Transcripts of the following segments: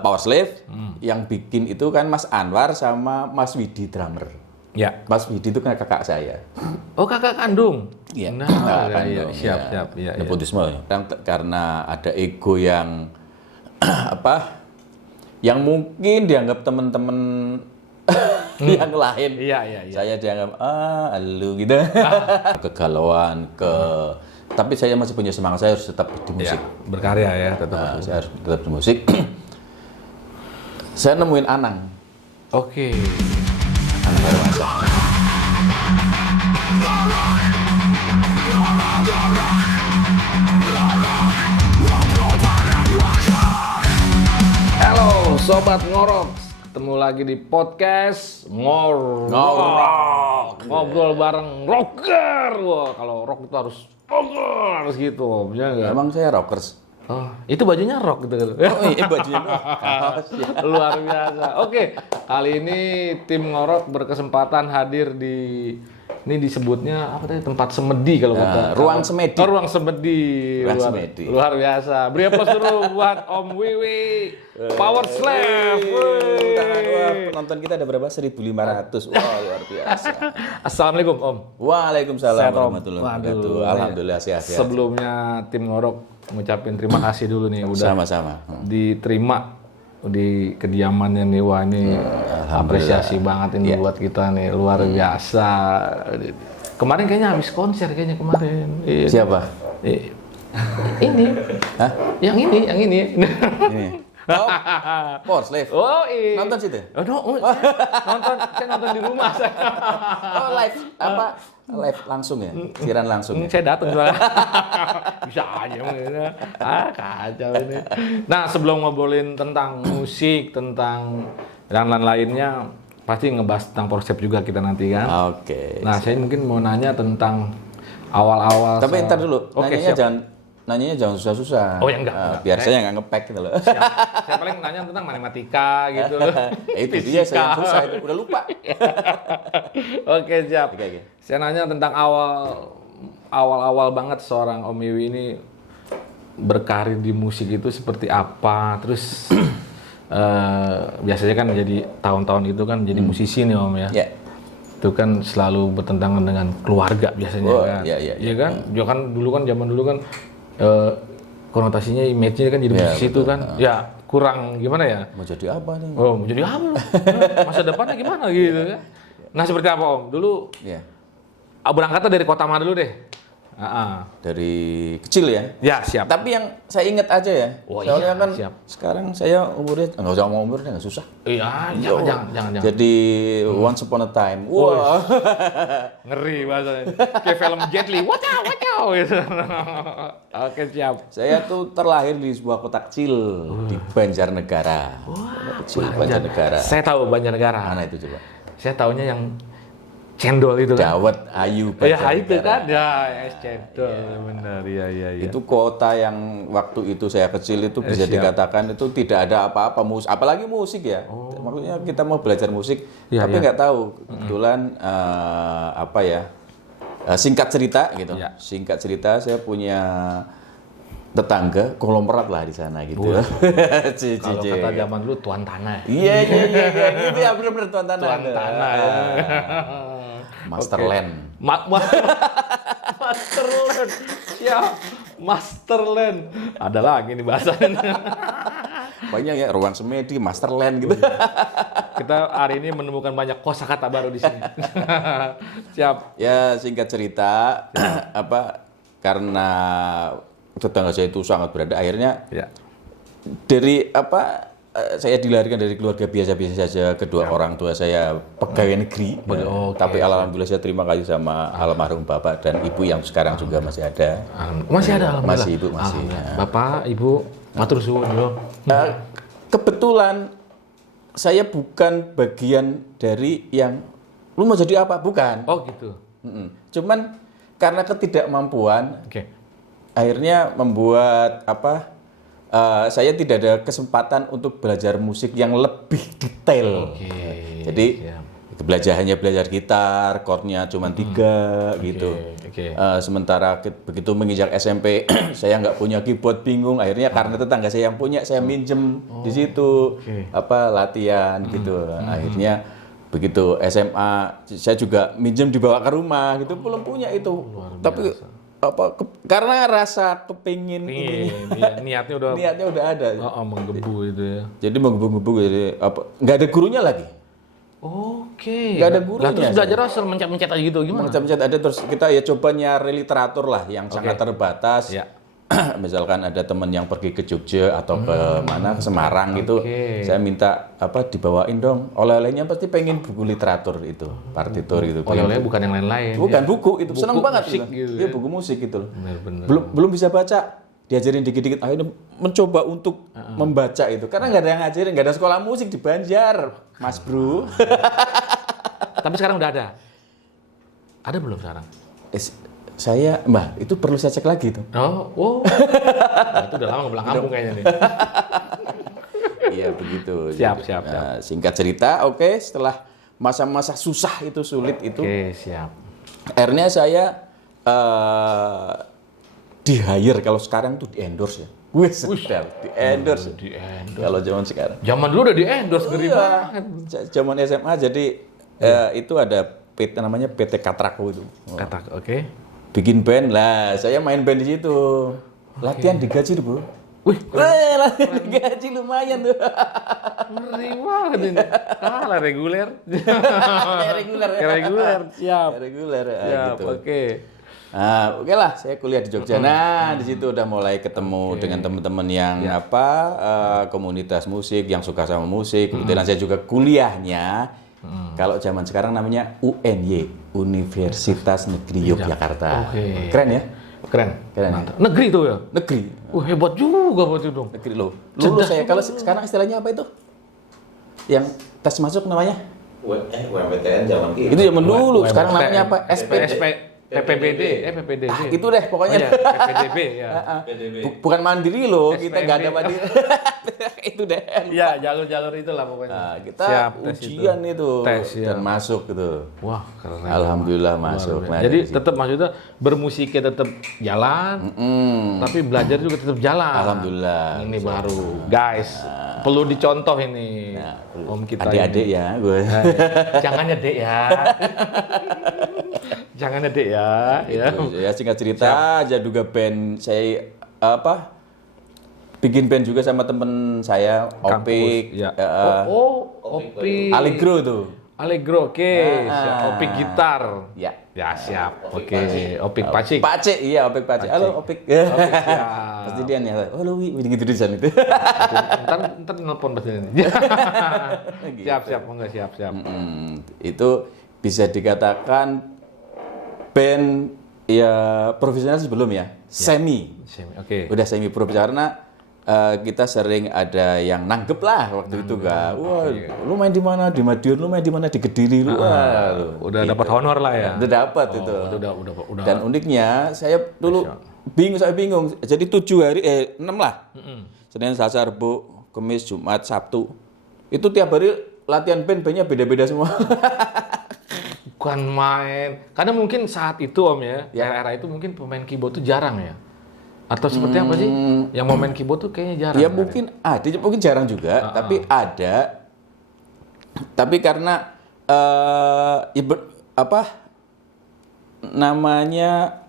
Power Slave. Yang bikin itu kan Mas Anwar sama Mas Widi drummer. Ya. Mas Widi itu kan kakak saya. Oh, kakak kandung. Iya. Nah, Kakak ya, kandung, siap. Ya. Nepotisme. Karena ada ego yang apa? Yang mungkin dianggap teman-teman yang lain. Iya. Saya dianggap lu gitu. Kegalauan, tapi saya masih punya semangat, saya harus tetap di musik. Ya, berkarya ya, tetap. Saya harus tetap di musik. Saya nemuin Anang. Oke. Anang Hermansyah. Halo Sobat Ngorok, ketemu lagi di podcast Ngorok. Ngobrol bareng rocker. Wah, kalau rock itu harus gitu, ya nggak? Emang saya rockers. Oh, itu bajunya rock gitu. Oh iya, bajunya kaos ya. Luar biasa. Oke, kali ini tim Ngorok berkesempatan hadir di ini disebutnya apa tadi, tempat semedi kalau kata Ruang Semedi. Ruang semedi. Ruang Semedi. Luar biasa. Beri applause dulu buat Om Wiwi Power Slave. Wah, penonton kita ada berapa? 1.500. Wah, luar biasa. Assalamualaikum Om. Waalaikumsalam Sehat, Om. warahmatullahi Waduh, wabarakatuh. Alhamdulillah sehat. Sebelumnya tim Ngorok ngucapin terima kasih dulu nih udah Sama-sama. diterima di kediamannya nih. Wah, ini apresiasi banget ini buat kita nih, luar biasa. Kemarin kayaknya habis konser kayaknya kemarin. Siapa? Ini. Hah? Yang ini. Ini. Oh, Power Slave. Oh, iya. Nonton situ? Saya nonton di rumah saya. Oh, live apa? Live langsung ya? Siaran langsung ya? Saya datang soalnya. Bisa aja makanya. Kacau ini. Nah, sebelum ngobrolin tentang musik, tentang dan lain-lainnya, pasti ngebahas tentang Power Slave juga kita nanti kan. Oke. Nah, saya mungkin mau nanya tentang awal-awal. Tapi ntar dulu, Oke, nanyanya jangan susah-susah. Oh, ya enggak. Biar saya nggak nge-pack gitu loh. Saya paling nanya tentang matematika gitu. Itu dia saya yang susah, itu udah lupa. Oke, siap. Oke. Saya nanya tentang awal-awal banget seorang Om Wiwi ini berkarir di musik itu seperti apa. Terus biasanya kan jadi tahun-tahun itu kan jadi musisi nih Om ya. Ya. Itu kan selalu bertentangan dengan keluarga biasanya kan. Iya. Kan? Dia kan zaman dulu kan konotasinya image-nya kan jadi musisi itu kan. Ya, kurang gimana ya? Mau jadi apa nih? Oh, mau jadi apa lu? Masa depannya gimana gitu ya? Nah, seperti apa Om? Dulu berangkatnya dari kota mana dulu deh? Dari kecil ya? Ya, siap. Tapi yang saya ingat aja ya. Oh, soalnya kan siap. Sekarang saya umurnya nggak usah ngomong umurnya, nggak susah. Iya, jangan. Jadi once upon a time. Wah. Ngeri bahasanya. Kayak film Jet Li. Wacau gitu. Oke, siap. Saya tuh terlahir di sebuah kota kecil di Banjarnegara. Kecil Banjarnegara. Saya tahu Banjarnegara. Mana itu coba? Saya taunya yang cendol itu kan. Dawet Ayu Ya, itu kan. Ya, es cendol. Benar, iya. Itu kota yang waktu itu saya kecil itu bisa dikatakan itu tidak ada apa-apa apalagi musik ya. Maksudnya kita mau belajar musik tapi nggak tahu. Kebetulan singkat cerita gitu. Singkat cerita saya punya tetangga konglomerat lah di sana gitu. Kalau kata zaman dulu tuan tanah. Iya. Itu ya benar-benar tuan tanah. Tuan tanah. Masterland. Masterland. Siap. Masterland. Ada lagi nih bahasanya. Banyak ya, Ruang Semedi, Masterland gitu. Kita hari ini menemukan banyak kosakata baru di sini. Siap. Ya, singkat cerita, karena tetangga saya itu sangat berada, akhirnya dari saya dilahirkan dari keluarga biasa-biasa saja. Kedua orang tua saya pegawai negeri, tapi alhamdulillah saya terima kasih sama almarhum bapak dan ibu yang sekarang juga masih ada. Masih ada, alhamdulillah. Masih ibu masih. Bapak, ibu, matur suwun dulu. Kebetulan saya bukan bagian dari yang lu mau jadi apa, bukan. Oh gitu. Cuman karena ketidakmampuan, akhirnya membuat saya tidak ada kesempatan untuk belajar musik yang lebih detail. Jadi belajar gitar, chordnya cuma 3 gitu. Sementara begitu menginjak SMP, saya nggak punya keyboard, bingung. Akhirnya karena tetangga saya yang punya, saya minjem di situ latihan gitu. Akhirnya begitu SMA, saya juga minjem dibawa ke rumah gitu, belum punya itu. Tapi karena rasa kepingin ini, niatnya udah ada. Menggebu itu ya. Jadi menggebu-gebu, jadi nggak ada gurunya lagi. Nggak ada gurunya. Terus belajar asal mencet-mencet aja gitu, gimana? Mencet-mencet ada, terus kita ya coba nyari literatur lah yang sangat terbatas. Misalkan ada teman yang pergi ke Jogja atau ke mana, ke Semarang gitu, saya minta dibawain dong. Oleh-olehnya pasti pengen buku literatur itu, partitur gitu. Oleh-oleh bukan yang lain-lain. Bukan buku itu, senang banget musik gitu. Iya, buku musik gitu. Bener. Belum bisa baca, diajarin dikit-dikit. Akhirnya mencoba untuk membaca itu, karena nggak ada yang ngajarin, nggak ada sekolah musik di Banjar, Mas Bro. Tapi sekarang udah ada. Ada belum sekarang? Saya, Mbak, itu perlu saya cek lagi tuh. Nah, itu udah lama ngebelang kampung kayaknya nih. Iya begitu. Siap. Singkat cerita, setelah masa-masa susah itu, sulit itu. Siap. Akhirnya saya di-hire, kalau sekarang tuh di-endorse ya. Di-endorse. Kalau zaman sekarang. Zaman dulu udah di-endorse, ngeri banget. Zaman SMA, jadi itu ada PT, namanya PT Katrako itu. Katak, Bikin band lah, saya main band di situ. Latihan digaji tuh, Bro. Latihan digaji lumayan tuh. Ngeri banget ini. Kalah reguler. Reguler. Siap. Reguler. Siap, gitu. Oke lah, saya kuliah di Jogja. Nah, di situ udah mulai ketemu dengan teman-teman yang komunitas musik, yang suka sama musik. Kebetulan saya juga kuliahnya. Kalau zaman sekarang namanya UNY, Universitas Negeri Yogyakarta. Keren ya? Keren. Mantap. Negeri tuh ya? Negeri. Hebat juga berarti dong. Negeri loh. Lulus saya. Kalau sekarang istilahnya apa itu? Yang tes masuk namanya? UMPTN zaman itu. Itu zaman dulu. Sekarang namanya apa? PPBD. Itu deh pokoknya. PPDB ya. Bukan mandiri loh, kita nggak ada mandiri. Itu deh. Ya, jalur-jalur itulah pokoknya. Nah, kita ujian itu dan masuk gitu. Wah, keren. Alhamdulillah masuk. Nah, jadi tetap maksudnya bermusiknya tetap jalan, tapi belajar juga tetap jalan. Alhamdulillah. Ini baru, guys. Perlu dicontoh ini. Om kita adik-adik ya, gue. Jangan ya, Dek ya. Jangan ya, Dek ya. Ya singkat cerita aja juga band saya bikin band juga sama temen saya, Opik. Opik. Allegro tuh. Allegro, Opik gitar. Ya siap. Opik Pacik. Iya Opik Pacik. Halo Opik. Pasti dia nih. Halo Wi, gitu di sana itu. Ntar nelpon pasti ini. Siap. Enggak siap. Itu bisa dikatakan band ya profesional sebelum ya. Semi. Udah semi profesional karena kita sering ada yang nanggep lah waktu itu kan. Wah, lu main di mana? Di Madiun, lu main di mana? Di Kediri lu. Udah dapat honor lah ya. Udah dapat itu. Udah. Dan uniknya saya dulu bingung. Jadi 6 lah. Senin, Selasa, Rabu, Kamis, Jumat, Sabtu. Itu tiap hari latihan bandnya beda-beda semua. Bukan main. Karena mungkin saat itu Om ya, era itu mungkin pemain keyboard tuh jarang ya. Atau seperti apa sih? Yang mau main keyboard tuh kayaknya jarang. Ya mungkin jarang juga, tapi ada. Tapi karena namanya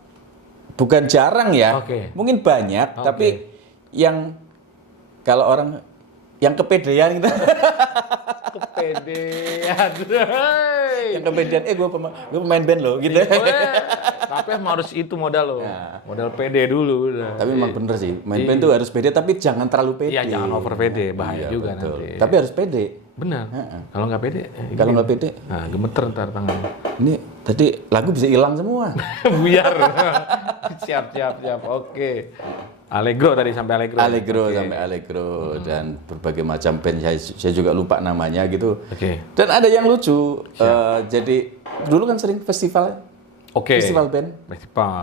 bukan jarang ya. Mungkin banyak, tapi yang kalau orang yang kepedean gitu. Kepedean. Yang kepedean, gue pemain band loh gitu. Tapi harus itu modal loh. Modal pede dulu udah. Tapi memang bener sih, main band tuh harus pede tapi jangan terlalu pede. Iya, jangan over pede, bahaya juga betul. Nanti. Tapi harus pede. Benar. Kalau nggak pede, gemeter ntar tangan. Ini tadi lagu bisa hilang semua. Buyar. Siap. Oke. Allegro tadi sampai Allegro. Sampai Allegro dan berbagai macam band saya juga lupa namanya gitu. Dan ada yang lucu. Jadi dulu kan sering festival. Festival band.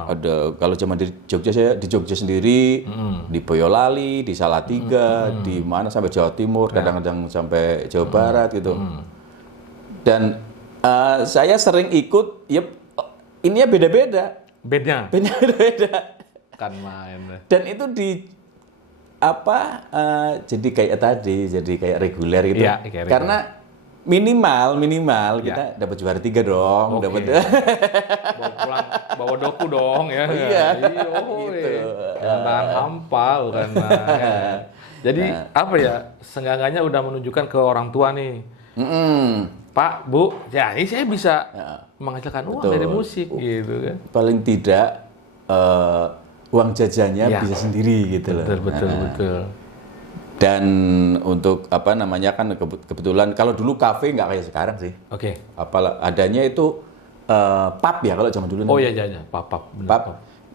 Ada kalau zaman di Jogja, saya di Jogja sendiri, di Boyolali, di Salatiga, di mana sampai Jawa Timur, kadang-kadang sampai Jawa Barat gitu. Dan Saya sering ikut, ya ininya beda-beda. Bandnya Beda-beda. kan main. Dan itu jadi kayak tadi, jadi kayak reguler gitu. Iya, kayak reguler. Karena minimal kita dapat juara 3 dong, Oke. dapat Bawa pulang, bawa doku dong ya. Iya, gitu. Jangan hampal kan. Jadi apa ya? Seenggaknya udah menunjukkan ke orang tua nih. Pak, Bu, ya ini saya bisa menghasilkan uang dari musik gitu kan. paling tidak uang jajannya Iya. bisa sendiri gitu loh. Betul. Dan untuk kan kebetulan kalau dulu kafe nggak kayak sekarang sih. Oke. Adanya itu pub ya kalau zaman dulu. Oh iya, pap. Pub.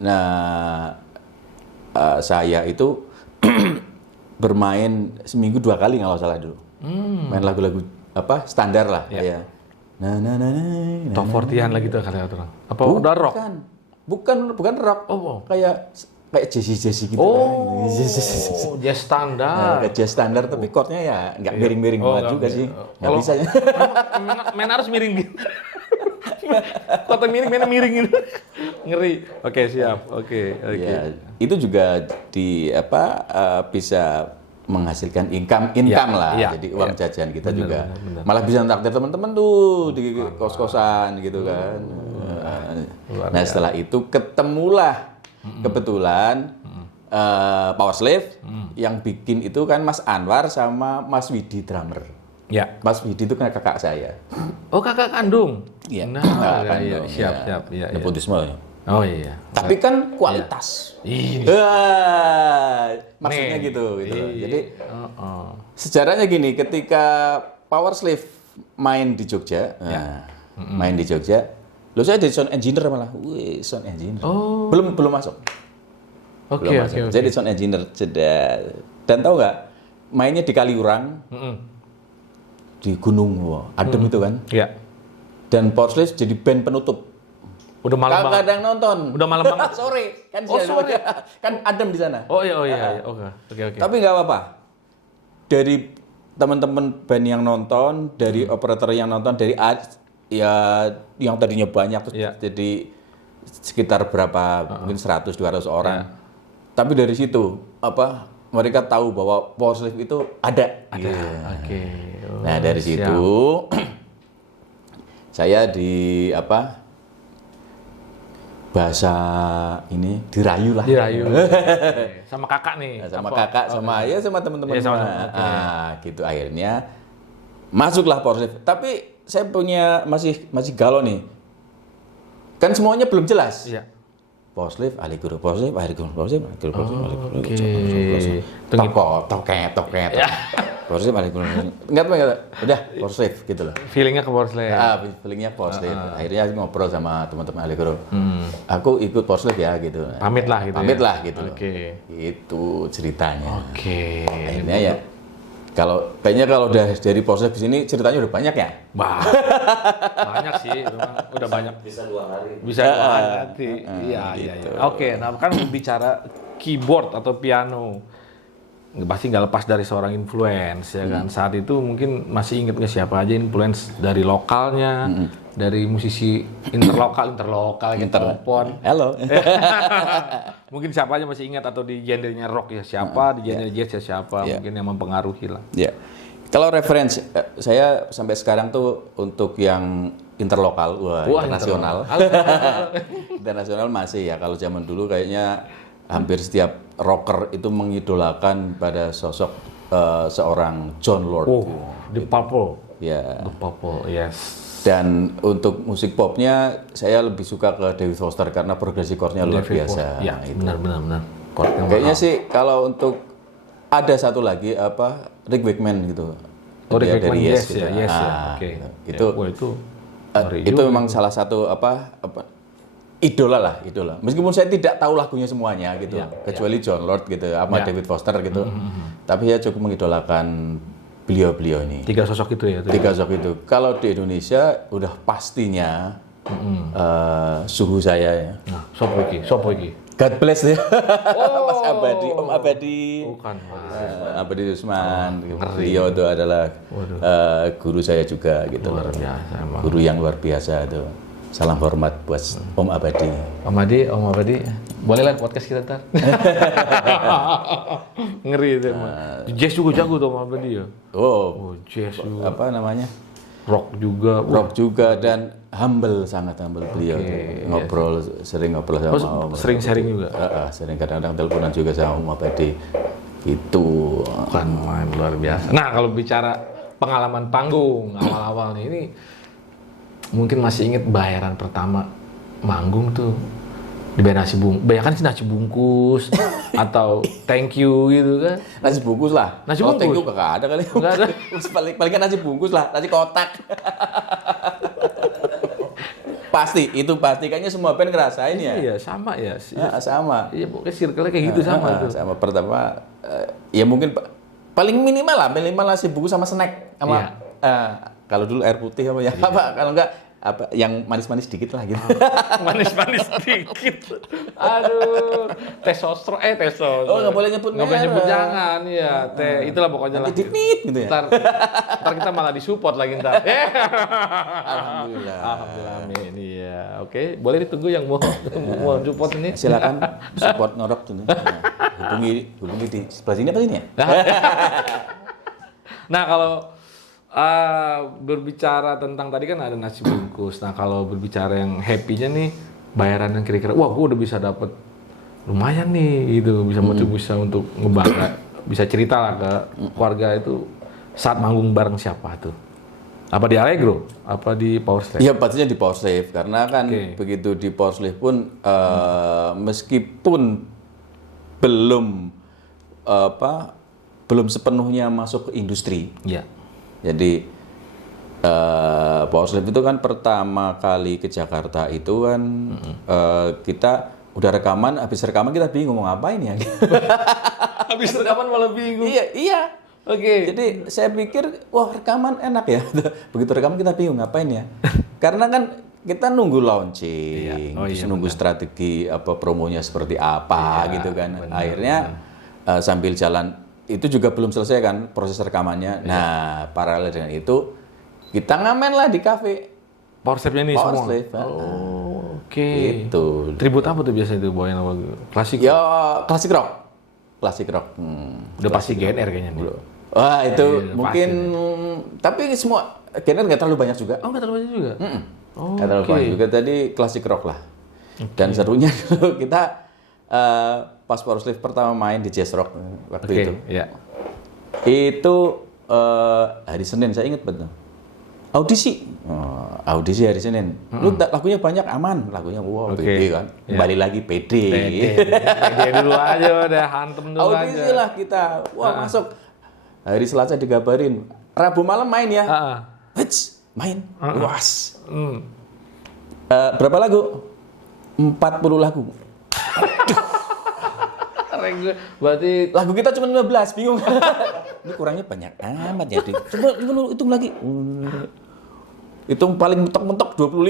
Nah, saya itu bermain seminggu 2 kali kalau salah dulu. Main lagu-lagu standar lah kayak Top 40-an lagi tuh kali orang. Apa udah rock? Bukan rock. Oh. Kayak Jazzy gitu. Oh, Jazz jazz standar. kayak jazz standar tapi chordnya ya nggak miring-miring banget juga sih. Nggak bisa ya. Main harus miring gitu. Kota miring, miring gitu. Ngeri. Oke, siap. Oke. Ya, itu juga bisa menghasilkan income lah. Iya, Jadi uang jajan kita juga. bener. Malah bisa nraktir teman-teman tuh di kos-kosan gitu kan. Nah, setelah itu ketemulah kebetulan Power Slave yang bikin itu kan Mas Anwar sama Mas Widi drummer. Ya. Mas Widi itu kan kakak saya. Oh, kakak kandung. Iya. Nah, Kakak iya, kandung, siap. Iya. Nepotisme ya. Oh iya. Tapi kan kualitas. Ini. Maksudnya Nih. gitu. Jadi Oh. sejarahnya gini, ketika Power Slave main di Jogja, main di Jogja, lo saya jadi sound engineer malah, sound engineer. Oh. Belum masuk. Oke. Jadi sound engineer, dan tahu nggak, mainnya di Kaliurang, di Gunung, adem itu kan. Iya. Dan Power Slave jadi band penutup. Udah malam banget. Kadang nonton. Udah malam banget. Sore kan. Sore. Kan adem di sana. Oh iya. Oke. Tapi nggak apa-apa. Dari teman-teman band yang nonton, dari operator yang nonton, dari yang tadinya banyak terus jadi sekitar berapa mungkin 100-200 orang. Tapi dari situ mereka tahu bahwa Power Slave itu ada. Iya. Oke. Nah, dari situ saya bahasa ini dirayu lah. Dirayu. Oke. Sama kakak nih. Sama kakak, sama teman-teman. Iya, sama Gitu akhirnya masuklah Power Slave. Tapi saya punya masih galau nih. Kan semuanya belum jelas. Iya. Power Slave, ahli guru, Power Slave, ahli guru, Power Slave, ahli guru, Power Slave, ahli guru. Oke. Toket. Power Slave, ahli guru. Enggak. Udah Power Slave gitu loh. Feelingnya ke Power Slave. Feelingnya Power Slave. Akhirnya ngobrol sama teman-teman ahli guru. Aku ikut Power Slave ya gitu. Pamit lah gitu. Pamit lah gitu. Oke. Itu ceritanya. Oke. Akhirnya ya kayaknya kalau udah dari Power Slave di sini ceritanya udah banyak ya. Banyak sih, memang udah banyak. Bisa 2 hari. Bisa nanti. Iya. Oke, nah kan bicara keyboard atau piano, pasti nggak lepas dari seorang influence ya kan. Saat itu mungkin masih inget nggak siapa aja influence dari lokalnya, dari musisi interlokal gitu, telepon. Halo. Mungkin siapa aja masih ingat, atau di genrenya rock ya siapa, di genre jazz ya siapa, mungkin yang mempengaruhi lah. Ya. Kalau referensi saya sampai sekarang tuh untuk yang interlokal, internasional. Internasional masih ya. Kalau zaman dulu kayaknya hampir setiap rocker itu mengidolakan pada sosok seorang Jon Lord. The Purple. Ya. The Purple, yes. Dan untuk musik popnya saya lebih suka ke David Foster karena progresi chordnya luar biasa. Iya, Itu. benar. Kayaknya sih kalau untuk ada satu lagi Rick Wakeman gitu. Rick Wakeman, dari yes, gitu. ya. Oke. Itu memang salah satu idola. Meskipun saya tidak tahu lagunya semuanya gitu, kecuali Jon Lord gitu, sama David Foster gitu. Tapi saya cukup mengidolakan beliau ini. 3 sosok itu ya. 3 sosok itu. Kalau di Indonesia udah pastinya suhu saya ya. Nah, sopo iki. God bless ya. Oh. Mas Abadi, Om Abadi. Bukan, Mas. Abadi Usman. ngeri. Beliau itu adalah guru saya juga gitu. Luar biasa emang. Guru yang luar biasa itu. Salam hormat buat Om Abadi. Om Abadi, bolehlah podcast kita ntar. Ngeri itu emang. Jazz juga jago tuh Om Abadi ya. Oh, Jazz juga. apa namanya? Rock juga. Rock juga dan humble, sangat humble beliau. Ngobrol, sering ngobrol sama Om. Sering sharing juga. Sering kadang-kadang teleponan juga sama Om Abadi. Gitu. Bukan main, luar biasa. Nah, kalau bicara pengalaman panggung awal-awal nih, ini mungkin masih inget bayaran pertama manggung tuh dibayar nasi bungkus, banyak sih nasi bungkus atau thank you gitu kan. Nasi bungkus lah. Nasi Thank you bungkus? kagak ada kali. Nggak ada. Paling kan nasi bungkus lah, nasi kotak. Pasti, itu pasti. Kayaknya semua band ngerasain ya. Iya, sama ya. Sama. Iya, pokoknya circle-nya kayak gitu sama tuh. Sama. Pertama, ya mungkin paling minimal nasi bungkus sama snack. Sama, kalau dulu air putih apa ya, apa kalau enggak apa yang manis-manis dikit lah gitu. Manis-manis dikit. Aduh, teh sosro. Oh, nggak boleh nyebut Nggak boleh merek. nyebut, jangan. Iya, teh itulah pokoknya lah. Dikit gitu ya. Ntar kita malah disupport lagi ntar. Alhamdulillah. Alhamdulillah, amin. Iya, oke. Boleh ditunggu yang mau support ini. Silakan support Ngorok tuh. Hubungi di sebelah sini apa sini ya? Nah, kalau berbicara tentang tadi kan ada nasi bungkus. Nah, kalau berbicara yang happy-nya nih, bayaran yang kira-kira, wah, gue udah bisa dapet lumayan nih, gitu, bisa untuk ngebangga, bisa cerita lah ke keluarga itu saat manggung bareng siapa tuh? Apa di Allegro? Apa di Power Slave? Iya, pastinya di Power Slave karena kan begitu di Power Slave pun meskipun belum sepenuhnya masuk ke industri. Iya. Jadi Power Slave itu kan pertama kali ke Jakarta itu kan kita udah rekaman, habis rekaman kita bingung mau ngapain ya. Habis rekaman malah bingung. Iya. Oke. Jadi saya pikir wah rekaman enak ya. Begitu rekaman kita bingung ngapain ya. Karena kan kita nunggu launching, terus nunggu strategi apa promonya seperti apa gitu kan. Akhirnya sambil jalan itu juga belum selesai kan proses rekamannya. Nah, paralel dengan itu kita ngamen lah di kafe. Power Slave-nya nih Power semua. Slave. Oke. Itu. Tribut apa tuh biasanya itu bawain apa? Klasik. Ya klasik rock. Klasik rock. Udah pasti GNR kayaknya nih. Wah, itu Iya, mungkin tapi semua genre nggak terlalu banyak juga. Oh, nggak terlalu banyak juga. Nggak terlalu banyak juga tadi klasik rock lah. Dan serunya dulu kita pas Power Slave pertama main di Jazz Rock waktu itu. Iya. Itu hari Senin, saya ingat betul. Audisi hari Senin. Lu lagunya banyak, aman lagunya. Wow, pede kan. Kembali lagi pede. Pede dulu aja udah hantem dulu Audisi aja. lah kita. Wah, masuk. Hari Selasa digabarin. Rabu malam main ya. Hits, main. Luas. Berapa lagu? 40 lagu. Berarti Lagu kita cuma 15, bingung. Ini kurangnya banyak amat ya, Dik. Coba lu hitung lagi. Hitung paling mentok-mentok 25.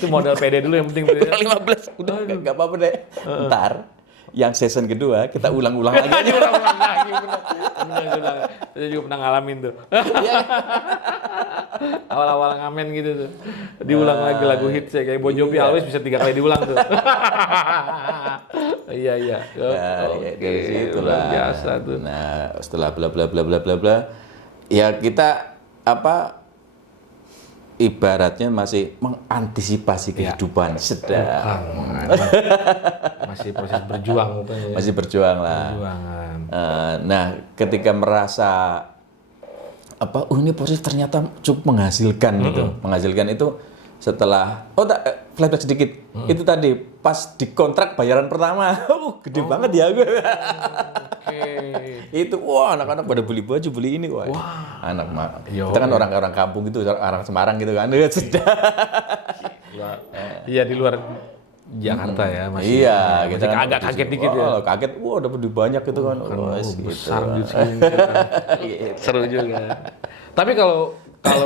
itu modal PD dulu yang penting. Kurang 15, udah enggak apa-apa deh. Ntar yang season kedua kita ulang-ulang lagi. Ulang-ulang lagi, bener. Saya juga pernah ngalamin tuh. Awal-awal ngamen gitu tuh. Diulang lagi lagu hits ya, kayak Bon Jovi always bisa 3 kali diulang tuh. Iya. Dari situ lah. Biasa tuh. Nah, setelah bla bla bla bla bla bla, ya kita ibaratnya masih mengantisipasi kehidupan sedang. Masih proses berjuang rupanya. Masih berjuang lah. Perjuangan. Nah, ketika merasa ini proses ternyata cukup menghasilkan gitu. Menghasilkan itu setelah flashback sedikit. Itu tadi pas di kontrak bayaran pertama. Gede banget ya gue. Itu anak-anak pada beli baju, beli ini anak kita kan orang kampung gitu, orang Semarang gitu kan. Iya, di luar Jakarta ya masih. Iya, kita masih agak kaget dikit ya. Kaget, dapat duit banyak gitu kan. Besar gitu. Seru juga. Tapi kalau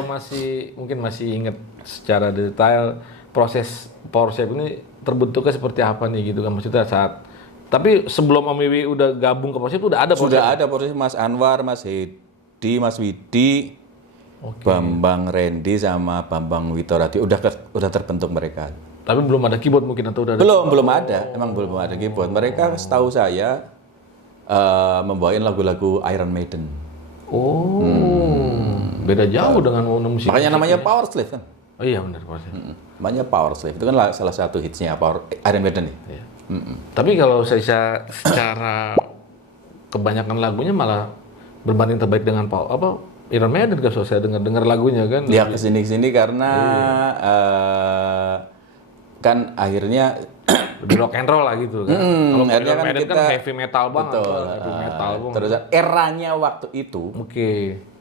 masih mungkin masih inget secara detail proses Power Slave ini terbentuknya seperti apa nih gitu kan maksudnya saat. Tapi sebelum Om Wiwi udah gabung ke Power Slave udah ada Power Slave? Sudah ada Power Slave, Mas Anwar, Mas Hedi, Mas Widi, Bambang Randy sama Bambang Witoradi udah terbentuk mereka. Tapi belum ada keyboard mungkin atau udah ada? Belum ada. Emang belum ada keyboard. Mereka setahu saya membawain lagu-lagu Iron Maiden. Beda jauh dengan musik. Makanya namanya Power Slave kan. Oh iya benar Power Slave. Namanya Power Slave. Itu kan salah satu hitsnya Iron Maiden nih. Iya. Tapi kalau saya secara kebanyakan lagunya malah berbanding terbaik dengan Iron Maiden kan saya dengar lagunya kan. Ya kesini karena kan akhirnya lebih rock and roll lah gitu kan. Kalau akhirnya Iron kan Maiden kita kan heavy metal banget. betul. Heavy metal banget. Terus eranya waktu itu,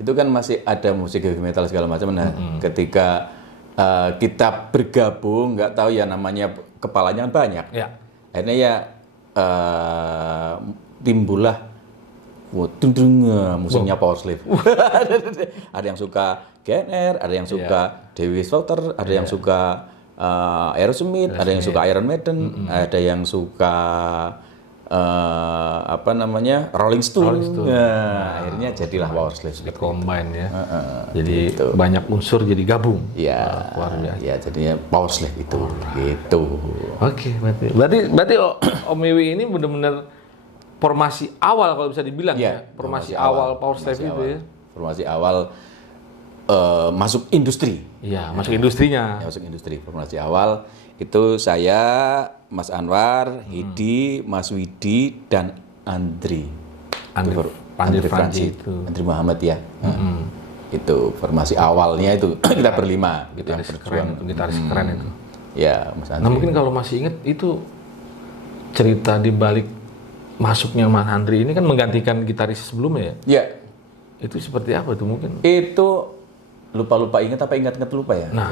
itu kan masih ada musik heavy metal segala macam. Nah, ketika kita bergabung, nggak tahu ya namanya kepalanya kan banyak. Ya. Akhirnya ya timbullah musiknya Power Slave. Ada yang suka GNR, ada yang suka Dewi Slaughter, ada yang suka Aerosmith, ada yang suka Iron Maiden, ada yang suka Rolling Stone. Nah, akhirnya jadilah Power Slave. Combine ya. Jadi gitu. Banyak unsur jadi gabung. Iya. Luar biasa. Ya, jadinya Power Slave itu. Gitu. Oke, berarti Om Wiwi ini benar-benar formasi awal kalau bisa dibilang ya. Formasi awal Power Slave itu ya. Formasi awal masuk industri. Iya, masuk industrinya. Ya, masuk industri. Formasi awal itu saya, Mas Anwar, Hidi, Mas Widi, dan Andri Franci itu. Andri Muhammad ya. Itu formasi awalnya itu kita berlima. Gitaris keren itu. Ya, Mas Andri. Nah mungkin kalau masih ingat itu cerita di balik masuknya Mas Andri ini kan menggantikan gitaris sebelumnya ya? Ya. Itu seperti apa tuh mungkin? Itu lupa ingat apa ingat lupa ya? Nah,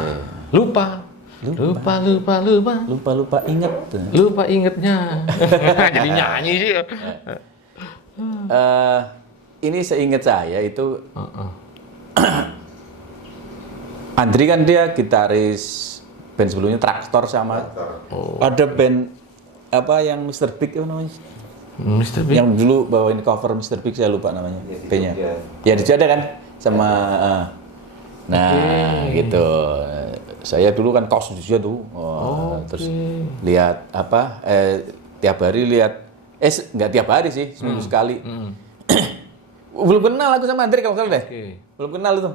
lupa ingat. Lupa ingetnya. Jadi nyanyi sih. Ini seingat saya itu Andri kan dia gitaris band sebelumnya Traktor sama ada band apa yang Mr. Big apa namanya? Mr. Big. Yang dulu bawain cover Mr. Big saya lupa namanya. B-nya. Ya di ada kan sama gitu. Saya dulu kan kos di Jogja tuh. Terus lihat tiap hari lihat enggak tiap hari sih, seminggu sekali. Belum kenal aku sama Andri kalau salah deh. Belum kenal itu.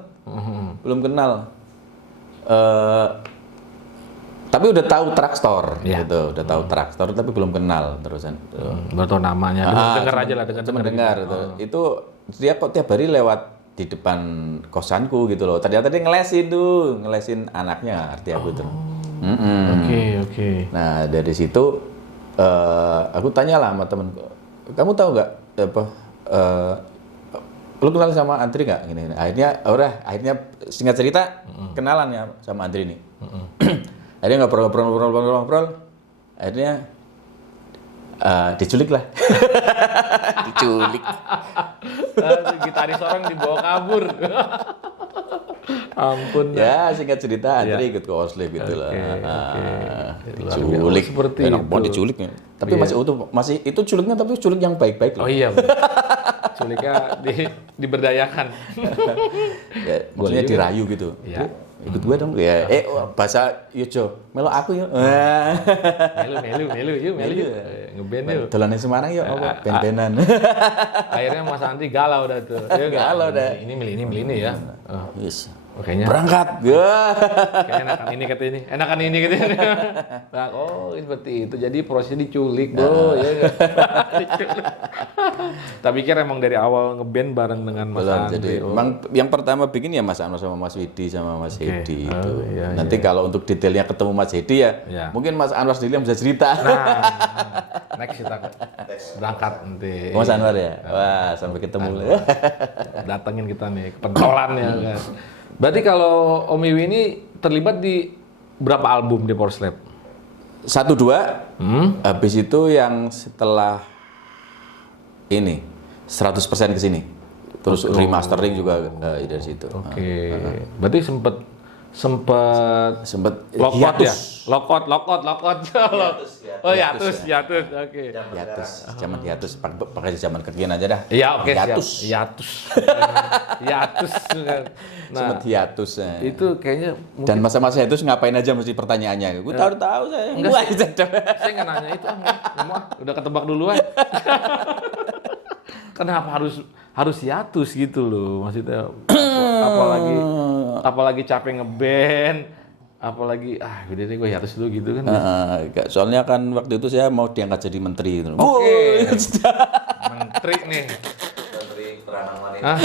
Belum kenal. Tapi udah tahu Trakstor gitu, udah tahu Trakstor tapi belum kenal terusan. Baru tahu namanya, dengar aja lah dengar gitu. Itu dia kok tiap hari lewat di depan kosanku gitu loh. Ternyata dia ngelesin anaknya, arti aku itu. Oke. Nah, dari situ aku tanyalah sama temenku, kamu tahu nggak lu kenal sama Andri nggak? Gini. Akhirnya singkat cerita kenalan ya sama Andri nih. Akhirnya ngobrol. Akhirnya diculik lah. Diculik. Gitaris orang dibawa kabur. Ampun. Ya, singkat cerita Andri ikut ke Power gitu lah. Diculik. Seperti itu. Diculik ya. Tapi masih itu culiknya tapi culik yang baik-baik loh. Oh iya. Culiknya diberdayakan. Ya, maksudnya dirayu gitu. Iya. Ikut gue dong. Ya, bahasa Yojo. Melo aku yuk. Melu yuk. Ngeband yuk. Dolanan Semarang yuk, ben-benan. Akhirnya Mas Andri galau dah tuh. Galau dah. Ini milih ini ya. Yes. Kayaknya berangkat. Kayaknya enakan ini katanya. Nah, seperti itu. Jadi prosesnya diculik, Bro. Ya. Tapi kira emang dari awal ngeband bareng dengan Mas Andri. Jadi emang yang pertama bikin ya Mas Anwar sama Mas Widi sama Mas Hedi itu. Iya, nanti kalau untuk detailnya ketemu Mas Hedi ya, mungkin Mas Anwar sendiri yang bisa cerita. Nah, next kita berangkat nanti. Mas Anwar ya. Wah, sampai ketemu. Datengin kita nih ke pentolan ya kan. Berarti kalau Om Wiwi ini terlibat di berapa album di Power Slave? 1, 2. Habis itu yang setelah ini 100% ke sini. Terus remastering juga dari situ. Oke. Berarti sempat sempet lokot ya? Lokot. Oh, hiatus. Oke. Zaman hiatus, pakai zaman kekinian aja dah. Iya, oke, hiatus. Hiatus. Nah, Sempet hiatus. itu kayaknya Dan masa-masa itu ngapain aja mesti pertanyaannya. Gue tahu saya. Enggak Wah, saya nggak nanya itu, udah ketebak duluan. Kenapa harus hiatus gitu loh, maksudnya apalagi capek ngeband, apalagi udah deh gue hiatus dulu gitu kan. Soalnya kan waktu itu saya mau diangkat jadi menteri gitu. Oke. Menteri nih. Menteri Peranan Wanita.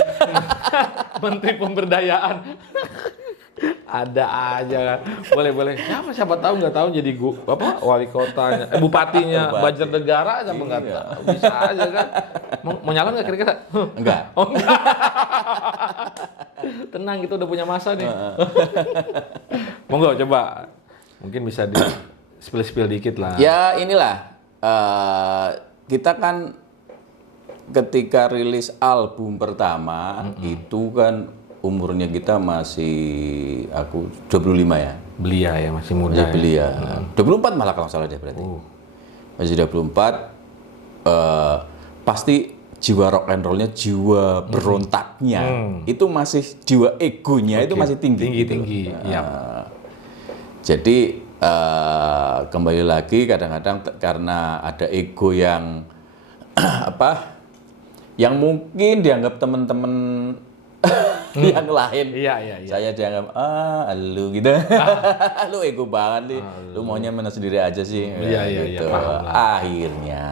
Menteri Pemberdayaan. Ada aja. Boleh. Siapa tahu nggak tahu jadi wali kotanya, bupatinya Banjarnegara aja nggak tahu. Bisa aja kan. Mau nyalon nggak kira-kira? Enggak. Oh, enggak. Tenang, kita udah punya masa nih. Monggo coba. Mungkin bisa di spill dikit lah. Ya inilah kita kan ketika rilis album pertama itu kan umurnya kita masih aku 25 ya. Belia ya, masih muda. Masih belia. 24 malah kalau salah dia berarti. Masih 24 pasti jiwa rock and roll-nya, jiwa berontaknya itu masih, jiwa egonya itu masih tinggi. Tinggi. Iya. Jadi kembali lagi kadang-kadang karena ada ego yang yang mungkin dianggap teman-teman yang lain. Iya. Saya dianggap lu gitu. Lu ego banget nih. Lu maunya mana sendiri aja sih. Iya, gitu. paham lah. Akhirnya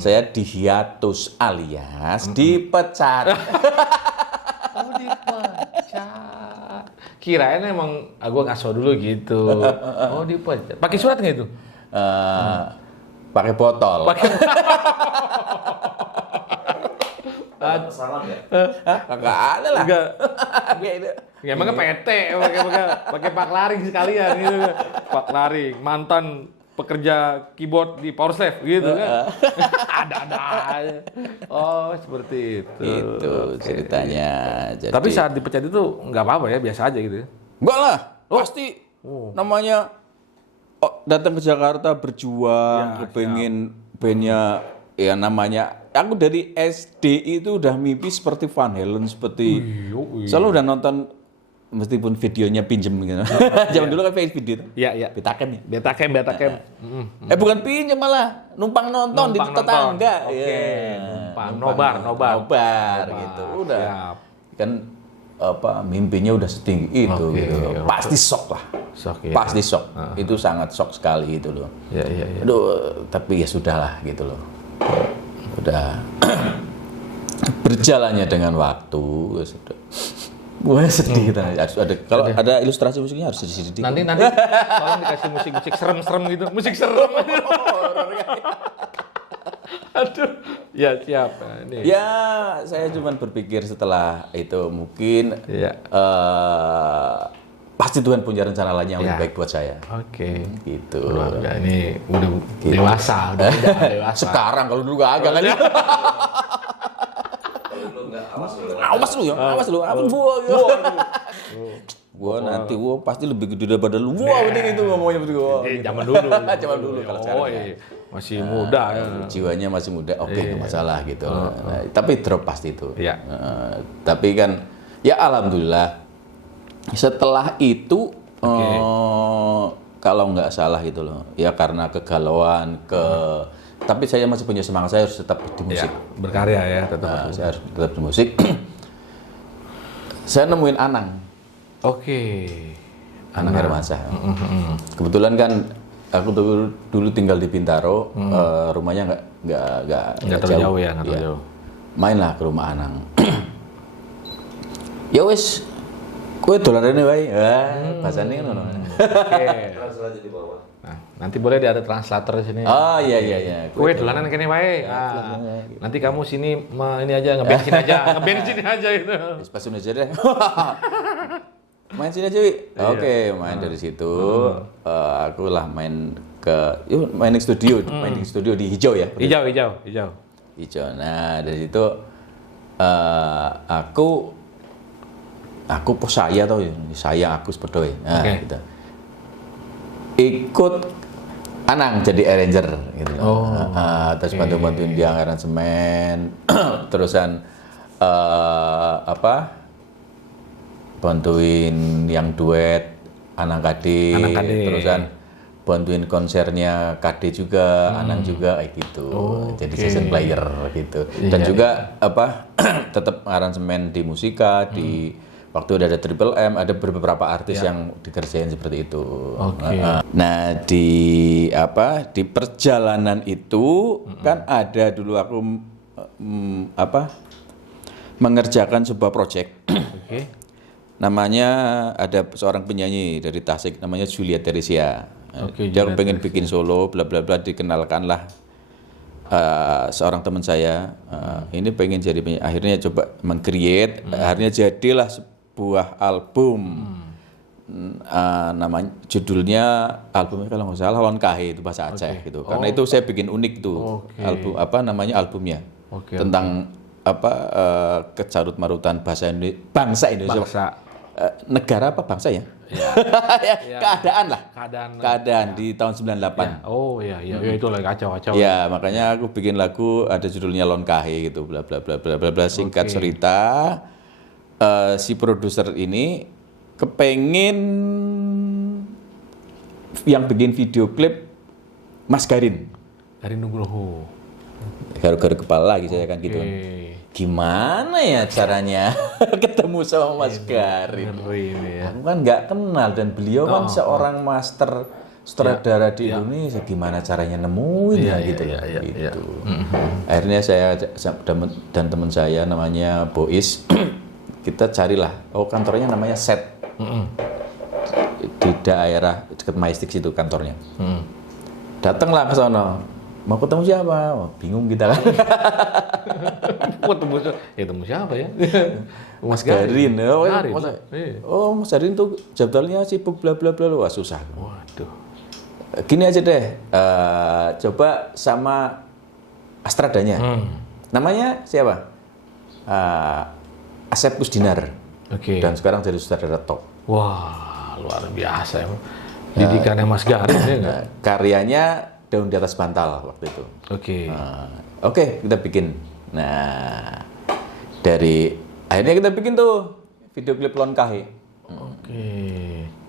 saya dihiatus alias dipecat. Oh, dipecat. Kirain emang gue ngaso dulu gitu. Oh, dipecat. Pakai surat nggak itu? Pakai botol. Salam ya? Kagak ada lah. Enggak. Gitu. Ya emangnya PT, pakai Pak Laring sekalian gitu. Pak Laring, mantan pekerja keyboard di Powerslave gitu kan. Ada aja. Oh, seperti itu. Itu ceritanya. Jadi, Tapi saat dipecat itu nggak apa-apa ya, biasa aja gitu. enggak lah, pasti namanya datang ke Jakarta berjuang, kepengin bandnya ya namanya. Aku dari SD itu udah mimpi seperti Van Halen, seperti selalu udah nonton meskipun videonya pinjem gitu. Zaman dulu kan video itu. Iya. Betacam ya. Betacam. Bukan pinjem malah numpang nonton di tetangga. Oke. Numpang. Nobar gitu. Udah. Siap. Kan mimpinya udah setinggi itu gitu. Pasti shock lah. Pasti shock. Itu sangat shock sekali itu loh. Iya. Aduh, tapi ya sudahlah gitu loh. Udah berjalannya dengan waktu sudah. Wah, sedih kita. Kalau ada ilustrasi musiknya harus sedih. Nanti tolong dikasih musik serem-serem gitu. Musik serem. Aduh. Ya, siap. Ini. Ya, saya cuma berpikir setelah itu mungkin pasti Tuhan punya rencana lain yang lebih baik buat saya. Oke. Gitu. Ya, ini udah dewasa, udah dewasa. Sekarang kalau dulu agak kan. Awas lu. Gua nanti pasti lebih gede daripada lu. Penting itu ngomongnya begitu. Zaman dulu. Zaman dulu kalau sekarang. Masih muda ya. Jiwanya masih muda. Oke, enggak masalah gitu. Nah, tapi drop pasti itu. Iya. Tapi kan ya alhamdulillah setelah itu kalau nggak salah itu loh. Ya karena kegalauan tapi saya masih punya semangat, saya harus tetap di musik. Ya, berkarya ya, tetap. Saya harus tetap di musik. Saya nemuin Anang. Oke. Anang Hermansyah. Kebetulan kan aku dulu tinggal di Bintaro, rumahnya nggak terlalu jauh ya, nggak terlalu jauh. Mainlah ke rumah Anang. Ya wes, kue dolarnya wae. Bahasane ngono. Oke. Translate di bawah. Nah, nanti boleh ada translator di sini. Oh iya. Kue dolanan kene wae. Nanti kamu sini ini aja ngebensin aja itu. Pas aja deh. Main sini aja, Wi. Oke, main dari situ. Aku lah main mining studio di Hijau ya. Hijau. Nah, dari situ aku aku kok saya tau ya, saya Agus Bedoy. Nah, Oke. gitu. Ikut Anang jadi arranger gitu. Terus bantu-bantuin dia aransemen, terusan bantuin yang duet Anang Kade, terusan bantuin konsernya Kade juga, Anang juga kayak gitu. Jadi session player gitu. Dan juga tetap aransemen di musika, di waktu udah ada Triple M, ada beberapa artis yang dikerjain seperti itu. Nah, di perjalanan itu kan ada dulu aku mengerjakan sebuah project. Namanya ada seorang penyanyi dari Tasik namanya Julia Teresia. Dia pengen bikin solo, bla bla bla, dikenalkanlah seorang teman saya. Ini pengen jadi penyanyi. Akhirnya coba meng-create, akhirnya jadilah sebuah album. Namanya judulnya albumnya kalau nggak salah Lon Kahe, itu bahasa Aceh gitu. Karena itu saya bikin unik tuh. Album albumnya. Tentang kecarut marutan bangsa Indonesia. Negara apa bangsa ya? Keadaan lah. Keadaan di tahun 98. Itu lagi kacau. Ya, makanya aku bikin lagu ada judulnya Lon Kahe gitu, bla bla bla bla bla bla. Singkat cerita, si produser ini kepengen yang bikin video klip Mas Garin Nugroho. Garu-garu kepala lagi saya kan gitu. Gimana ya caranya ketemu sama Mas Garin? Aku kan nggak kenal dan beliau kan seorang master sutradara di Indonesia. Gimana caranya nemuin gitu. Akhirnya saya dan teman saya namanya Bois kita carilah. Kantornya namanya Set. Di daerah dekat Majestic situ kantornya. Datanglah ke sana. Mau ketemu siapa? Bingung kita kan. Ketemu siapa ya? Mas Garin. Mas Garin tuh jadwalnya sibuk bla bla bla. Wah, susah. Waduh. Gini aja deh. Coba sama Astradanya. Namanya siapa? Asep Kusdinar. Dan sekarang jadi sutradara top. Wah, luar biasa emang. Didikannya Mas Garin ya enggak? Karyanya Daun di Atas Bantal waktu itu. Oke, kita bikin. Nah, akhirnya kita bikin tuh video klip Lon Kahe.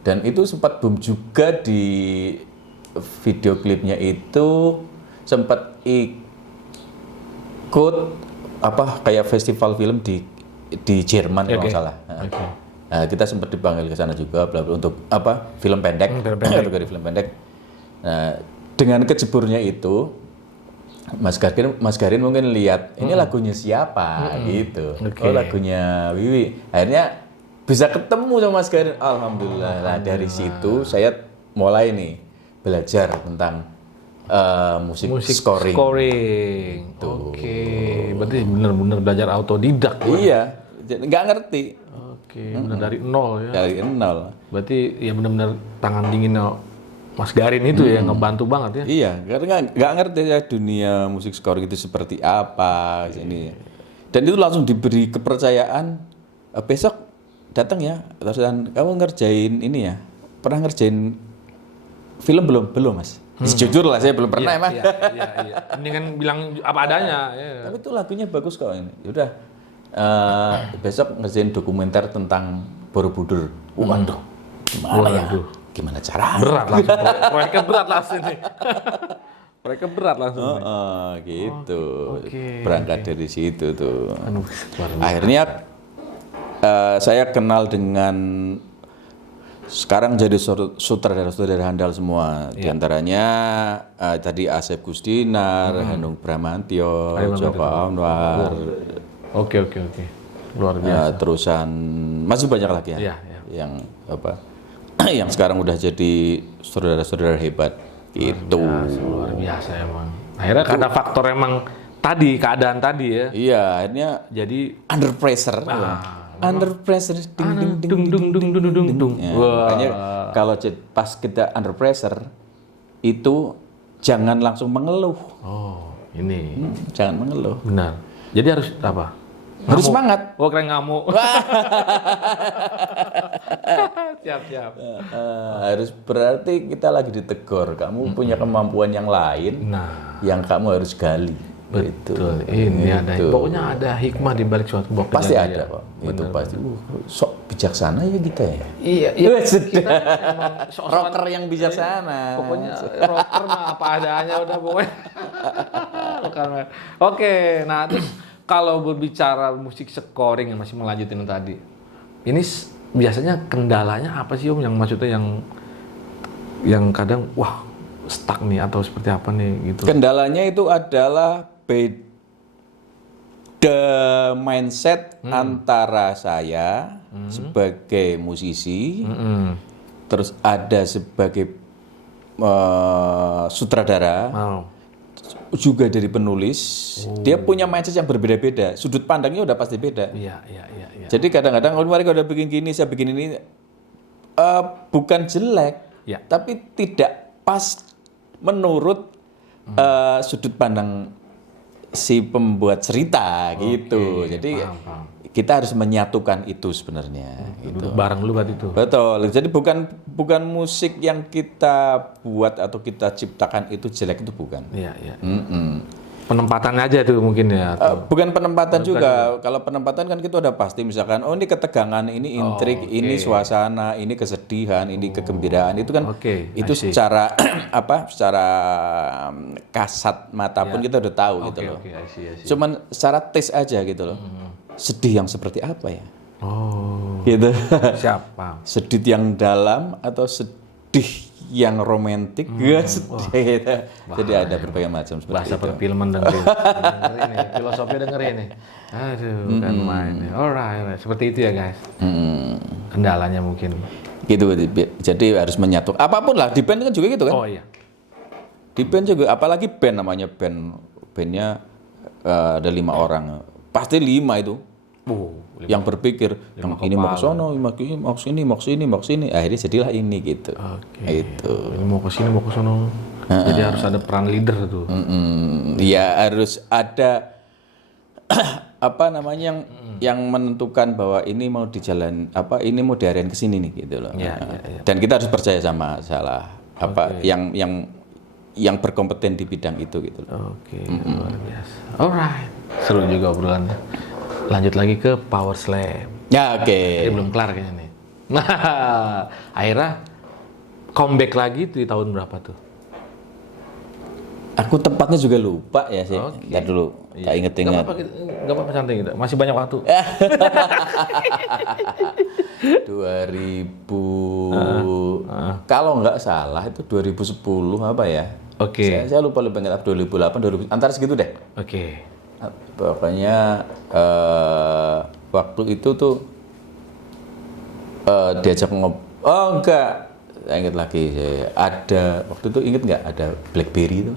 Dan itu sempat boom juga di video klipnya itu sempat ikut kayak festival film di Jerman kalau nggak salah. Nah, kita sempat dipanggil ke sana juga untuk film pendek, kategori film pendek. Nah, dengan kejeburnya itu Mas Garin mungkin lihat ini lagunya siapa gitu. Lagunya Wiwi. Akhirnya bisa ketemu sama Mas Garin. Alhamdulillah. Nah, dari situ saya mulai nih belajar tentang musik scoring. Berarti benar-benar belajar autodidak. Iya, nggak ngerti. Benar dari nol ya. Dari nol. Berarti ya benar-benar tangan dinginnya Mas Garin itu ya ngebantu banget ya. Iya, karena nggak ngerti ya dunia musik scoring itu seperti apa ini. Dan itu langsung diberi kepercayaan. Besok datang ya, terusan kamu ngerjain ini ya. Pernah ngerjain film belum Mas? Jujur lah saya belum pernah emang. Iya. Ini kan bilang apa adanya. Tapi itu lagunya bagus kok ini. Yaudah, besok ngerjain dokumenter tentang Borobudur. Waduh, gimana ya? Gimana caranya? Berat langsung. Proyeknya berat langsung nih. Proyeknya berat langsung. Gitu. Berangkat dari situ tuh. Luar biasa. Akhirnya saya kenal dengan sekarang jadi sutradara handal semua. Di antaranya tadi Asep Kusdinar, Hanung Bramantyo, Joko Anwar. Oke. Luar biasa. Terusan masih banyak lagi ya. Yang yang sekarang udah jadi saudara-saudara hebat gitu. Luar biasa emang. Akhirnya karena faktor emang keadaan tadi ya. Iya, akhirnya jadi under pressure. Under pressure ding. Makanya kalau pas kita under pressure itu jangan langsung mengeluh. Ini. Jangan mengeluh. Benar. Jadi harus apa? Harus Ngamuk. semangat. Oh, keren ngamuk. Siap. Harus berarti kita lagi ditegur. Kamu punya kemampuan yang lain Nah, yang kamu harus gali. betul. Ini ada. Gitu. Pokoknya ada hikmah di balik suatu buah Pasti kejadian. ada kok. Itu pasti. Sok bijaksana ya kita ya. Iya, kita emang sok-sokan- Rocker yang bijaksana. Pokoknya rocker mah apa adanya udah pokoknya. Bukan. Oke, nah terus kalau berbicara musik scoring yang masih melanjutin yang tadi, ini biasanya kendalanya apa sih Om? Yang maksudnya yang kadang wah stuck nih atau seperti apa nih gitu? Kendalanya itu adalah beda mindset antara saya sebagai musisi, terus ada sebagai sutradara, juga dari penulis. Dia punya mindset yang berbeda-beda. Sudut pandangnya udah pasti beda. Iya. Jadi kadang-kadang kalau mereka udah bikin gini, saya bikin ini, bukan jelek, Ya. tapi tidak pas menurut sudut pandang si pembuat cerita gitu. Jadi paham. kita harus menyatukan itu sebenarnya. Gitu. Duduk bareng lu berarti itu. Betul. Jadi bukan musik yang kita buat atau kita ciptakan itu jelek, itu bukan. Iya. Mm-mm. Penempatannya aja tuh mungkin ya. Bukan penempatan juga. Kalau penempatan kan kita udah pasti, misalkan oh ini ketegangan, ini intrik, ini suasana, ini kesedihan, ini kegembiraan. Itu kan itu secara secara kasat mata pun kita udah tahu gitu loh. I see. Cuman secara taste aja gitu loh. Sedih yang seperti apa ya? Oh. Gitu. Siapa? Sedih yang dalam atau sedih yang romantik, sedih gitu. Jadi ada berbagai macam seperti Bahasa itu. perfilman dengerin nih, filosofi dengerin nih. Aduh, kan main nih. Alright, seperti itu ya guys. Kendalanya mungkin. Gitu. Jadi harus menyatu. Apapun lah, di band kan juga gitu kan. Oh iya. Di band juga, apalagi band namanya bandnya ada 5 orang. Pasti 5 itu. Yang berpikir yang ini mau ke sono, mau ke sini, akhirnya jadilah ini gitu. Itu. Ini mau ke sini, mau ke sono. Jadi harus ada peran leader tuh. Ya harus ada apa namanya yang menentukan bahwa ini mau di jalan ini mau diarahin ke sini nih gitu loh. Iya. Dan kita harus percaya sama yang berkompeten di bidang itu gitu loh. Oke, luar biasa. Alright. Seru juga obrolannya. Lanjut lagi ke Power Slam. Ya oke. Ini belum kelar kayaknya nih. Nah, akhirnya comeback lagi tuh di tahun berapa tuh? Aku tempatnya juga lupa ya sih. Ntar dulu, tak inget-inget. Gak apa-apa santai gitu. Masih banyak waktu. 2000 kalau nggak salah itu 2010 apa ya? Oke. Saya lupa 2008 2000 antara segitu deh. Oke. Pokoknya waktu itu tuh diajak enggak, saya ingat lagi, ada waktu itu, inget nggak ada BlackBerry itu?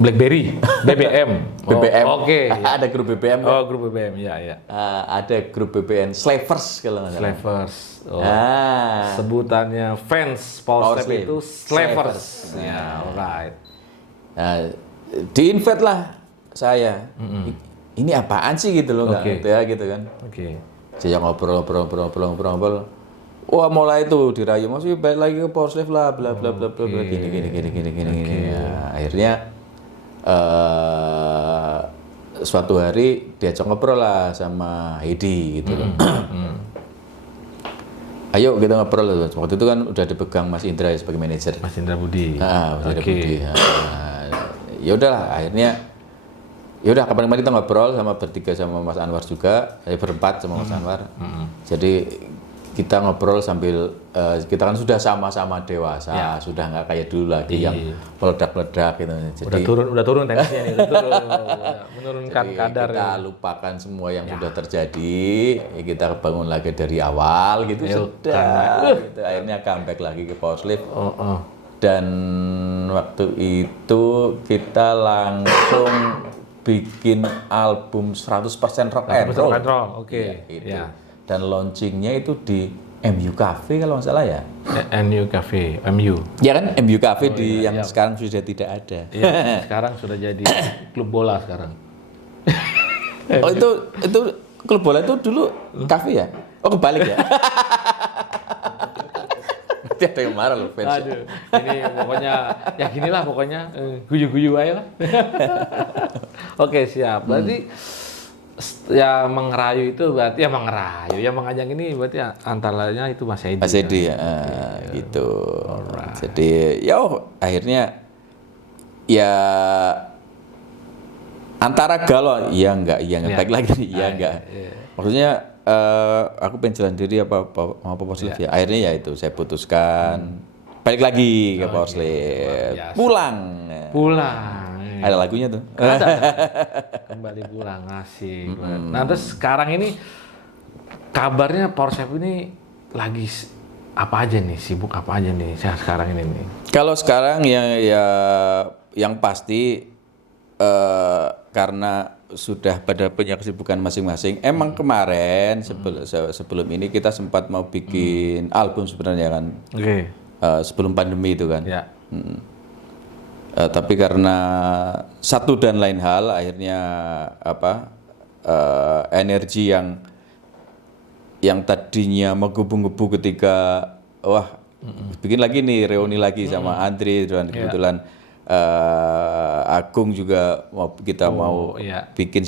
BlackBerry, BBM. BBM. Oke. Ada grup BBM. Oh, grup BBM, ya. Ada grup BBM Slavers kalau nggak salah. Slavers. Oh. Sebutannya fans Power Slam itu Slavers. Ya, alright. Nah, di-invite lah saya. Ini apaan sih gitu loh, nggak ngerti ya gitu kan. Oke. Saya ngobrol. Wah, mulai itu dirayu, masih balik lagi ke Power Slave lah, bla bla bla bla gini. Ya, akhirnya suatu hari diajak ngobrol lah sama Heidi gitu loh. Ayo kita ngobrol lah. Waktu itu kan udah dipegang Mas Indra sebagai manajer. Mas Indra Budi. Mas Indra Budi. Ya udahlah, akhirnya ya udah kapan-kapan kita ngobrol sama bertiga sama Mas Anwar juga, berempat sama Mas Anwar. Jadi kita ngobrol sambil kita kan sudah sama-sama dewasa, sudah nggak kayak dulu lagi yang meledak-ledak gitu. Jadi Udah turun tensinya nih, menurunkan kadar. Kita lupakan semua yang sudah terjadi, kita bangun lagi dari awal gitu sudah. Gitu. Akhirnya comeback lagi ke Power Slave. Dan waktu itu kita langsung bikin album 100% rock and roll. Oke. Ya. Dan launchingnya itu di MU Cafe kalau nggak salah ya. MU Cafe, MU. Ya kan, MU Cafe yang sekarang sudah tidak ada. Iya, sekarang sudah jadi klub bola sekarang. Oh itu klub bola itu dulu kafe ya? Oh kebalik ya? Nanti ada yang marah loh fans. Aduh, ini pokoknya ya ginilah pokoknya guyu-guyu aja lah. Oke siap. Berarti ya mengerayu itu berarti ya mengerayu, ya mengajak ini berarti antaranya itu Mas Edi. Mas Edi ya, gitu. Jadi ya akhirnya ya antara galau, iya enggak, baik lagi nih, iya enggak. Maksudnya aku pengen jalan diri apa Power Slave ya. Akhirnya ya itu saya putuskan balik lagi ke Power Slave. Pulang. Ada lagunya tuh. Ada. Kembali pulang asik. Nah terus sekarang ini kabarnya Power Slave ini lagi apa aja nih, sibuk apa aja nih sekarang ini nih? Kalau sekarang yang pasti karena sudah pada punya kesibukan masing-masing. Emang kemarin sebelum ini kita sempat mau bikin album sebenarnya kan. Oke. Sebelum pandemi itu kan. Ya. Tapi karena satu dan lain hal akhirnya energi yang tadinya menggebu-gebu ketika bikin lagi nih reuni lagi sama Andri dan kebetulan Agung juga mau bikin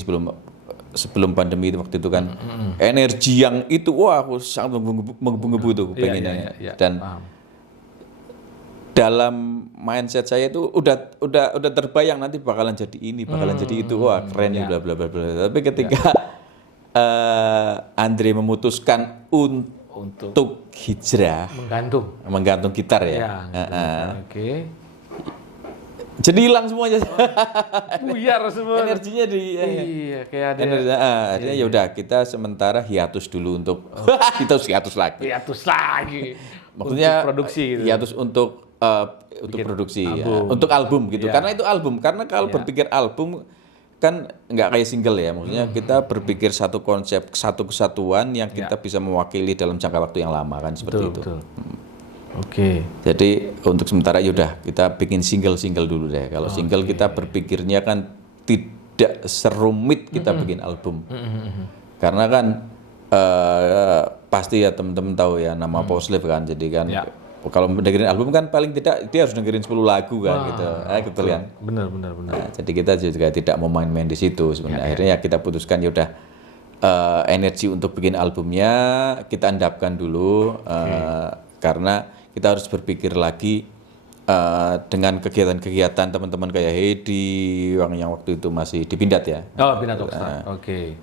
sebelum pandemi itu waktu itu kan energi yang itu aku sangat menggebu-gebu itu pengennya dan dalam mindset saya itu udah terbayang nanti bakalan jadi ini bakalan jadi itu keren ya bla bla bla bla tapi ketika Andre memutuskan untuk hijrah menggantung gitar ya. Oke. Jadi hilang semuanya. Buyar semua. Energinya kayak ada. Akhirnya ya udah kita sementara hiatus dulu untuk kita hiatus lagi. Maksudnya untuk produksi gitu. Hiatus untuk produksi album. Untuk album gitu. Karena itu album. Karena kalau berpikir album kan nggak kayak single ya. Maksudnya kita berpikir satu konsep, satu kesatuan yang kita bisa mewakili dalam jangka waktu yang lama kan seperti itu. Oke. Jadi untuk sementara yaudah kita bikin single dulu deh. Kalau single kita berpikirnya kan tidak serumit kita bikin album. Karena kan pasti ya teman-teman tahu ya nama Power Slave kan. Jadi kan kalau dengerin album kan paling tidak dia harus dengerin 10 lagu kan gitu. Betul kan? Benar. Nah, jadi kita juga tidak mau main-main di situ sebenarnya. Akhirnya ya kita putuskan yaudah energi untuk bikin albumnya kita endapkan dulu karena kita harus berpikir lagi dengan kegiatan-kegiatan teman-teman kayak Hedi yang waktu itu masih di Pindad ya. Oh, Pindad Rockstar. Oke.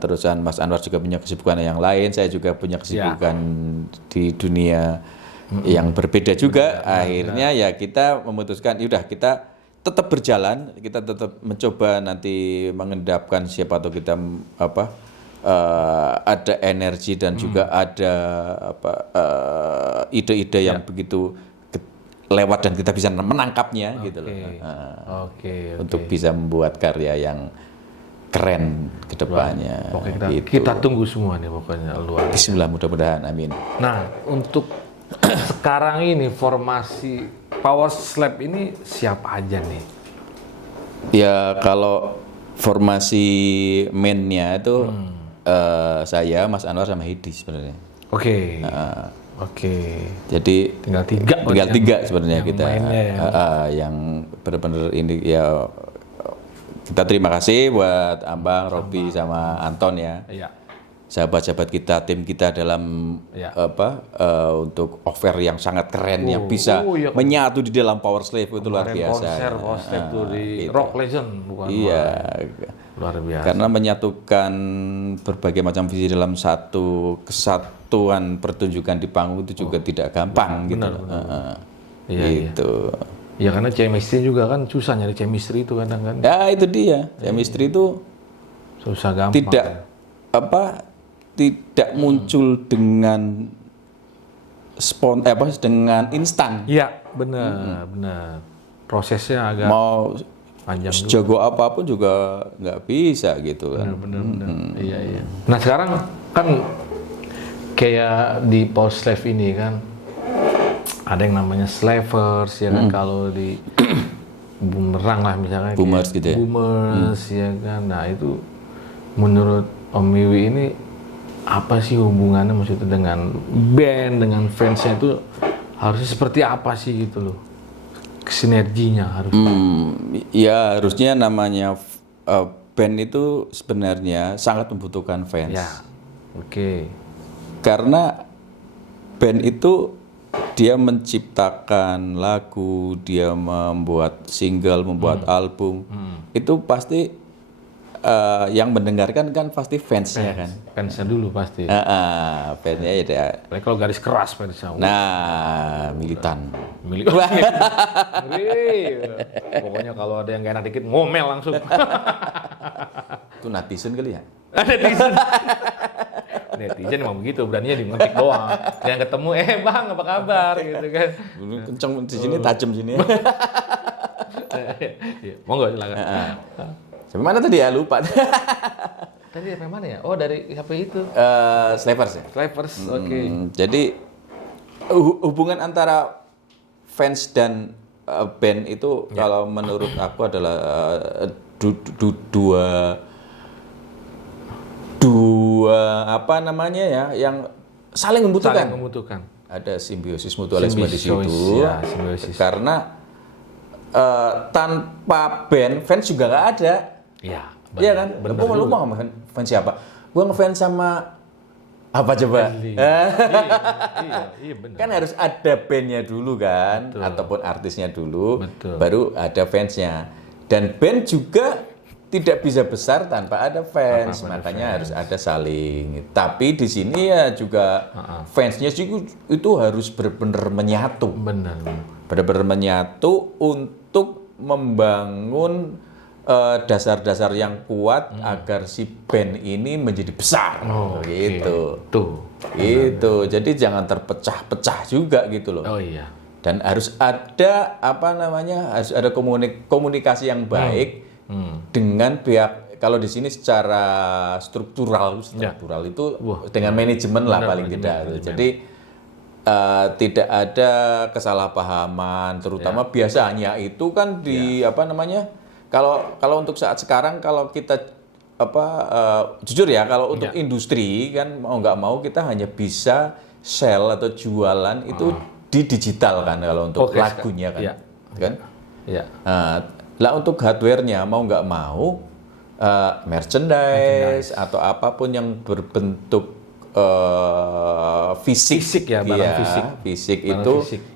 Terusan Mas Anwar juga punya kesibukan yang lain, saya juga punya kesibukan di dunia yang berbeda juga. Akhirnya ya kita memutuskan yaudah kita tetap berjalan, kita tetap mencoba nanti mengendapkan siapa atau kita ada energi dan juga ada ide-ide yang begitu lewat dan kita bisa menangkapnya gitu loh. Untuk bisa membuat karya yang keren ke depannya. Kita tunggu semua nih pokoknya luar. Bismillah mudah-mudahan amin. Nah, untuk sekarang ini formasi Power Slave ini siapa aja nih? Ya kalau formasi mainnya itu saya, Mas Anwar sama Hedi sebenarnya. Oke. Jadi tinggal tiga sebenarnya kita yang benar-benar ini ya kita terima kasih buat Ambang, Robi sama Anton ya. Sahabat-sahabat kita, tim kita dalam untuk offer yang sangat keren yang bisa menyatu di dalam Power Slave itu luar biasa. Power Slave itu di gitu. Rock Legend bukan? Iya. Luar biasa. Karena menyatukan berbagai macam visi dalam satu kesatuan pertunjukan di panggung itu juga tidak gampang gitu. Gitu. Ya karena chemistry juga kan susah nyari chemistry itu kadang kan. Ya itu dia. Chemistry itu susah gampang. Tidak muncul dengan dengan instan. Iya, benar. Prosesnya agak panjang. Sejago apapun juga nggak bisa gitu kan. Benar. Iya. Nah sekarang kan kayak di Power Slave ini kan ada yang namanya slavers ya kan kalau di Bumerang lah misalnya. Boomers gitu ya. Boomers ya kan. Nah itu menurut Om Wiwi ini apa sih hubungannya maksudnya dengan band, dengan fansnya itu harusnya seperti apa sih gitu loh? Sinerginya harus. Ya harusnya namanya band itu sebenarnya sangat membutuhkan fans. Ya, oke. Karena band itu dia menciptakan lagu, dia membuat single, membuat album, itu pasti yang mendengarkan kan pasti fansnya kan. Fansnya dulu pasti. Fansnya ya. Apalagi kalau garis keras fansnya. Nah, militan. Milik. Pokoknya kalau ada yang gak enak dikit ngomel langsung. Itu netizen kali ya? Netizen. Netizen emang begitu, beraninya dimentik doang. Yang ketemu, bang apa kabar gitu kan. Dulu kenceng di sini, tajam sini. Monggo silakan. Sampai mana tadi ya? Lupa. Tadi sampai mana ya? Oh dari HP itu. Slavers ya? Slavers, oke. Jadi hubungan antara fans dan band itu kalau menurut aku adalah dua apa namanya ya yang saling membutuhkan. Saling membutuhkan. Ada simbiosis mutualisme di situ. Ya, simbiosis. Karena tanpa band fans juga nggak ada. Iya. Iya kan? Lu mau ngefans siapa? Gua ngefans sama apa coba? Iya benar. Kan harus ada bandnya dulu kan, ataupun artisnya dulu, baru ada fansnya. Dan band juga tidak bisa besar tanpa ada fans, makanya harus ada saling. Tapi di sini ya juga fansnya itu harus benar-benar menyatu. Benar-benar menyatu untuk membangun dasar-dasar yang kuat agar si band ini menjadi besar. Gitu. Gitu. Jadi jangan terpecah-pecah juga gitu loh. Oh iya. Dan harus ada apa namanya? Harus ada komunikasi yang baik dengan pihak. Kalau di sini secara struktural itu dengan manajemen lah paling tidak. Jadi tidak ada kesalahpahaman, terutama biasanya itu kan di apa namanya? Kalau untuk saat sekarang kalau kita jujur ya kalau untuk industri kan mau nggak mau kita hanya bisa sell atau jualan itu di digital kan kalau untuk lagunya kan, kan? Lah untuk hardware-nya mau nggak mau merchandise atau apapun yang berbentuk fisik ya barang fisik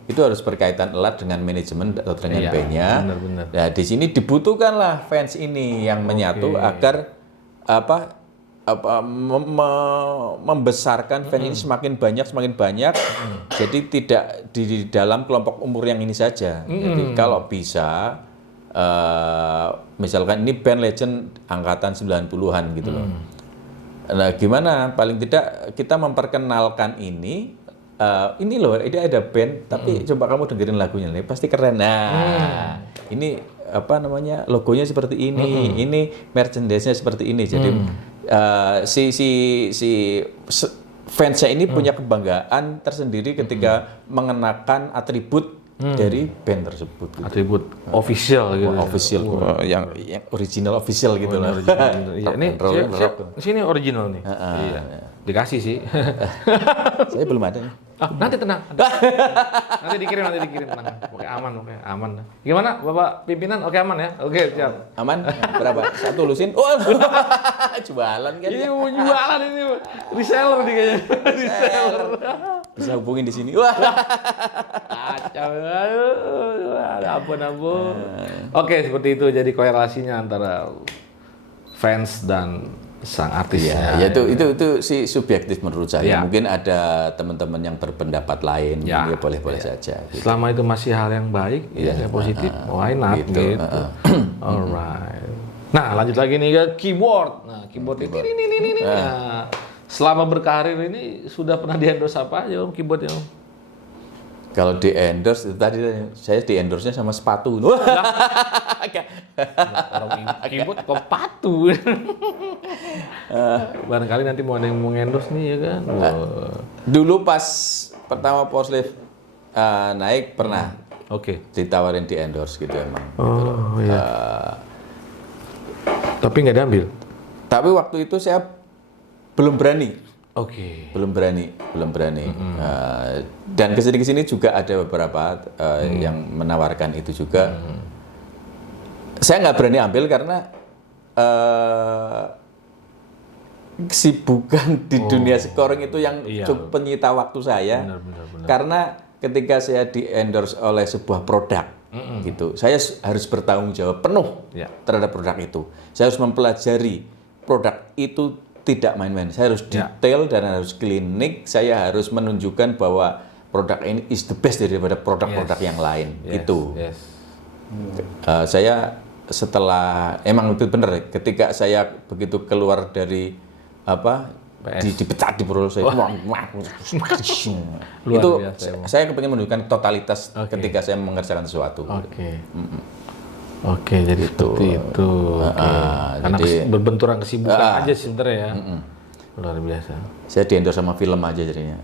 itu harus berkaitan erat dengan manajemen atau dengan bandnya. Nah di sini dibutuhkanlah fans ini yang menyatu agar membesarkan fans ini semakin banyak. Jadi tidak di dalam kelompok umur yang ini saja. Jadi kalau bisa misalkan ini band legend angkatan 90-an gitu loh. Nah, gimana? Paling tidak kita memperkenalkan ini loh, ini ada band, tapi coba kamu dengerin lagunya, ini pasti keren. Nah, ini apa namanya? Logonya seperti ini merchandise-nya seperti ini. Jadi si fansnya ini punya kebanggaan tersendiri ketika mengenakan atribut dari band tersebut. Gitu. Atribut official gitu. Official, yang original official gitu loh. Ini sini original nih. Iya. Dikasih sih. Saya belum ada nih. Nanti tenang. Nanti dikirim tenang. Oke aman. Gimana Bapak pimpinan? Oke aman ya? Oke siap. Aman? Berapa? Satu lusin. Oh, jualan kan? Ini mau jualan ini. Reseller nih kayaknya. Reseller. Bisa hubungin di sini. Wah. Kacau. Ampun. Oke, seperti itu jadi korelasinya antara fans dan sang artisnya. Ya itu sih subjektif menurut saya. Mungkin ada teman-teman yang berpendapat lain, ya boleh-boleh saja. Gitu. Selama itu masih hal yang baik, yang positif, why not gitu. Alright. Nah, lanjut lagi nih ke keyboard. Nah, keyboard ini. Nah, selama berkarir ini sudah pernah di-endorse apa aja Om keyboardnya Om? Kalau di-endorse itu tadi saya di-endorse-nya sama sepatu. Keyboard kok sepatu. Barangkali nanti mau ada yang mau endorse nih ya kan. Dulu pas pertama Power Slave naik pernah ditawarin di-endorse gitu emang. Oh iya. Tapi nggak diambil? Tapi waktu itu saya belum berani. Oke. Belum berani. Dan kesini juga ada beberapa yang menawarkan itu juga. Saya nggak berani ambil karena kesibukan di dunia scoring itu yang cukup menyita waktu saya. Benar. Karena ketika saya di-endorse oleh sebuah produk, gitu, saya harus bertanggung jawab penuh terhadap produk itu. Saya harus mempelajari produk itu tidak main-main. Saya harus detail dan harus klinik. Saya harus menunjukkan bahwa produk ini is the best daripada produk-produk yang lain. Itu. Saya setelah emang itu benar. Ketika saya begitu keluar dari dipecat di Pro saya itu saya kepengen menunjukkan totalitas ketika saya mengerjakan sesuatu. Oke, jadi seperti itu. Karena jadi, berbenturan kesibukan aja sih sebenarnya ya. Luar biasa. Saya di-endorse sama film aja jadinya.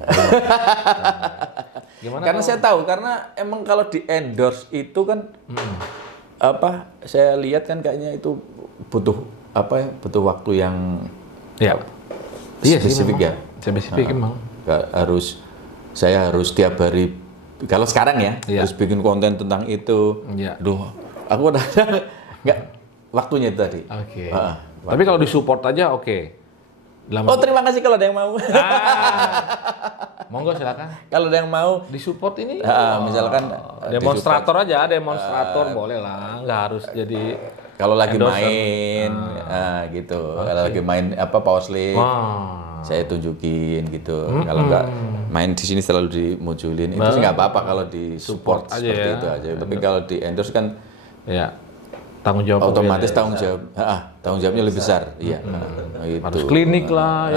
Karena saya tahu, karena emang kalau di-endorse itu kan saya lihat kan kayaknya itu butuh waktu yang spesifik ya. Spesifik emang. Saya harus tiap hari, kalau sekarang ya, harus bikin konten tentang itu. Aku udah nggak waktunya itu tadi. Tapi kalau disupport aja terima kasih kalau ada yang mau. Monggo silakan. Kalau ada yang mau disupport ini, misalkan demonstrator aja, demonstrator boleh lah, nggak harus jadi. Kalau lagi main, gitu. Kalau lagi main power sling, saya tunjukin gitu. Kalau nggak main di sini selalu dimunculin, itu sih nggak apa-apa kalau di support seperti itu aja. Tapi kalau di endorse kan, tanggung jawab otomatis tanggung jawabnya lebih besar. Iya. Harus klinik lah,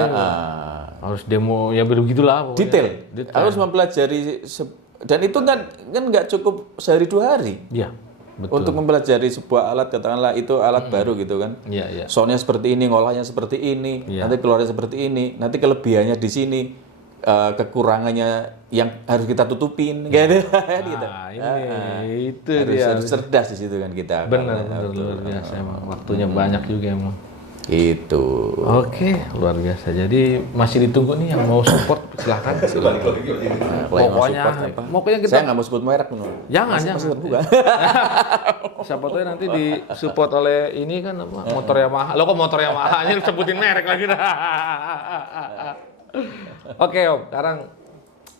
harus demo ya begitulah. Detail. Harus mempelajari dan itu kan nggak cukup sehari 2 hari. Iya. Betul. Untuk mempelajari sebuah alat, katakanlah itu alat baru gitu kan. Soundnya seperti ini, ngolahnya seperti ini, nanti keluarnya seperti ini, nanti kelebihannya di sini, kekurangannya yang harus kita tutupin, gitu. Itu harus cerdas di situ kan kita. Benar, luar biasa emang. Waktunya banyak juga emang. Itu. Oke, luar biasa. Jadi masih ditunggu nih yang mau support, silahkan. Pokoknya kita. Saya nggak mau sebut merek menurut. Jangan. Siapa tahu nanti disupport oleh ini kan motor Yamaha. Lo kok motor Yamaha aja sebutin merek lagi dah. Oke Om, sekarang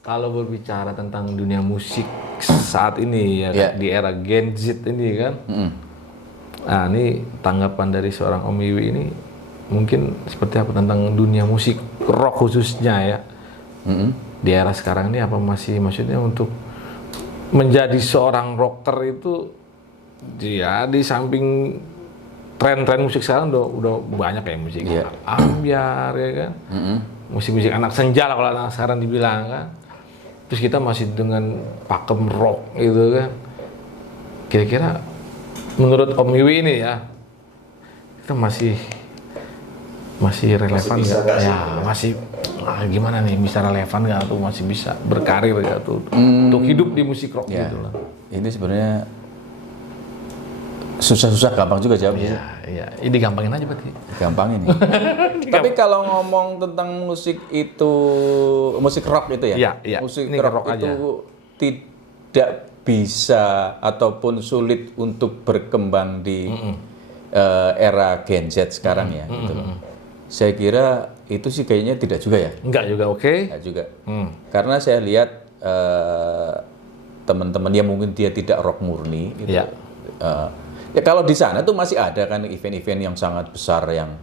kalau berbicara tentang dunia musik saat ini ya di era Gen Z ini kan. Nah, ini tanggapan dari seorang Om Wiwi ini mungkin seperti apa tentang dunia musik rock khususnya ya. Di era sekarang ini apa maksudnya untuk menjadi seorang rocker itu di samping tren-tren musik sekarang udah banyak ya musik ambyar ya kan. Musik-musik anak senja lah kalau anak sekarang dibilang kan. Terus kita masih dengan pakem rock gitu kan. Kira-kira menurut Om Wiwi ini ya, kita masih relevan nggak? Ya masih gimana nih, bisa relevan nggak tuh, masih bisa berkarir nggak tuh untuk hidup di musik rock gitu lah. Ini sebenarnya susah-susah, gampang juga jawabnya. Iya. Ini gampangin aja berarti. Gampangin nih. Tapi kalau ngomong tentang musik rock itu ya, musik rock itu tidak bisa ataupun sulit untuk berkembang di era Gen Z sekarang ya. Gitu. Saya kira itu sih kayaknya tidak juga ya. Enggak juga, Enggak juga. Karena saya lihat teman-teman ya mungkin dia tidak rock murni. Gitu. Ya kalau di sana tuh masih ada kan event-event yang sangat besar yang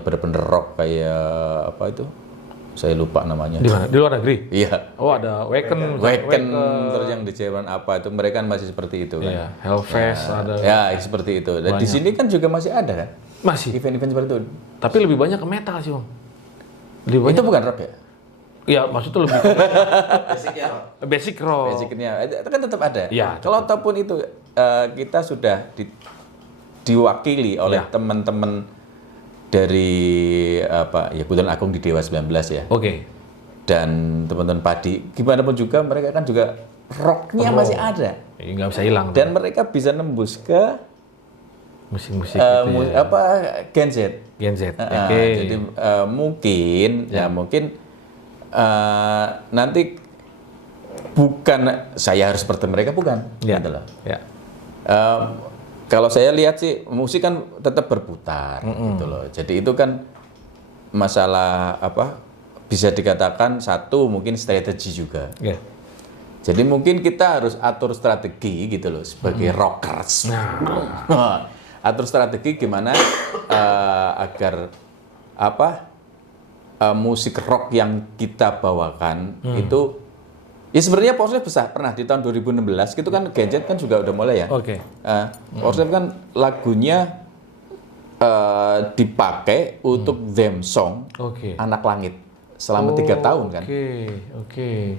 benar-benar rock kayak apa itu? Saya lupa namanya. Di mana? Di luar negeri? Iya. Oh, ada Wacken terus yang di Jerman apa itu, mereka kan masih seperti itu kan. Iya, Hellfest ada. Ya, seperti itu. Dan di sini kan juga masih ada kan? Masih. Event-event seperti itu. Tapi lebih banyak ke metal sih, Om. Itu bukan rock ya? Iya, maksudnya lebih basic rock. Basicnya itu kan tetap ada. Iya. Kalau ataupun itu kita sudah diwakili oleh teman-teman dari kebetulan Agung di Dewa 19 ya. Oke. Dan teman-teman Padi, gimana pun juga mereka kan juga rocknya masih ada. Nggak bisa hilang. Dan mereka bisa nembus ke musik-musik gitu ya. Gen Z. Gen Z. Ah, Oke. jadi mungkin nanti bukan saya harus seperti mereka, bukan. Ya. Gitu loh. Ya. Kalau saya lihat sih musik kan tetap berputar gitu loh. Jadi itu kan masalah bisa dikatakan satu mungkin strategi juga. Ya. Jadi mungkin kita harus atur strategi gitu loh sebagai rockers. Atur strategi gimana agar musik rock yang kita bawakan itu ya sebenarnya Powerslave besar pernah di tahun 2016 gitu kan Gen Z kan juga udah mulai ya. Oke. Powerslave kan lagunya dipakai untuk theme song Oke. Anak Langit selama 3 tahun kan. Oke.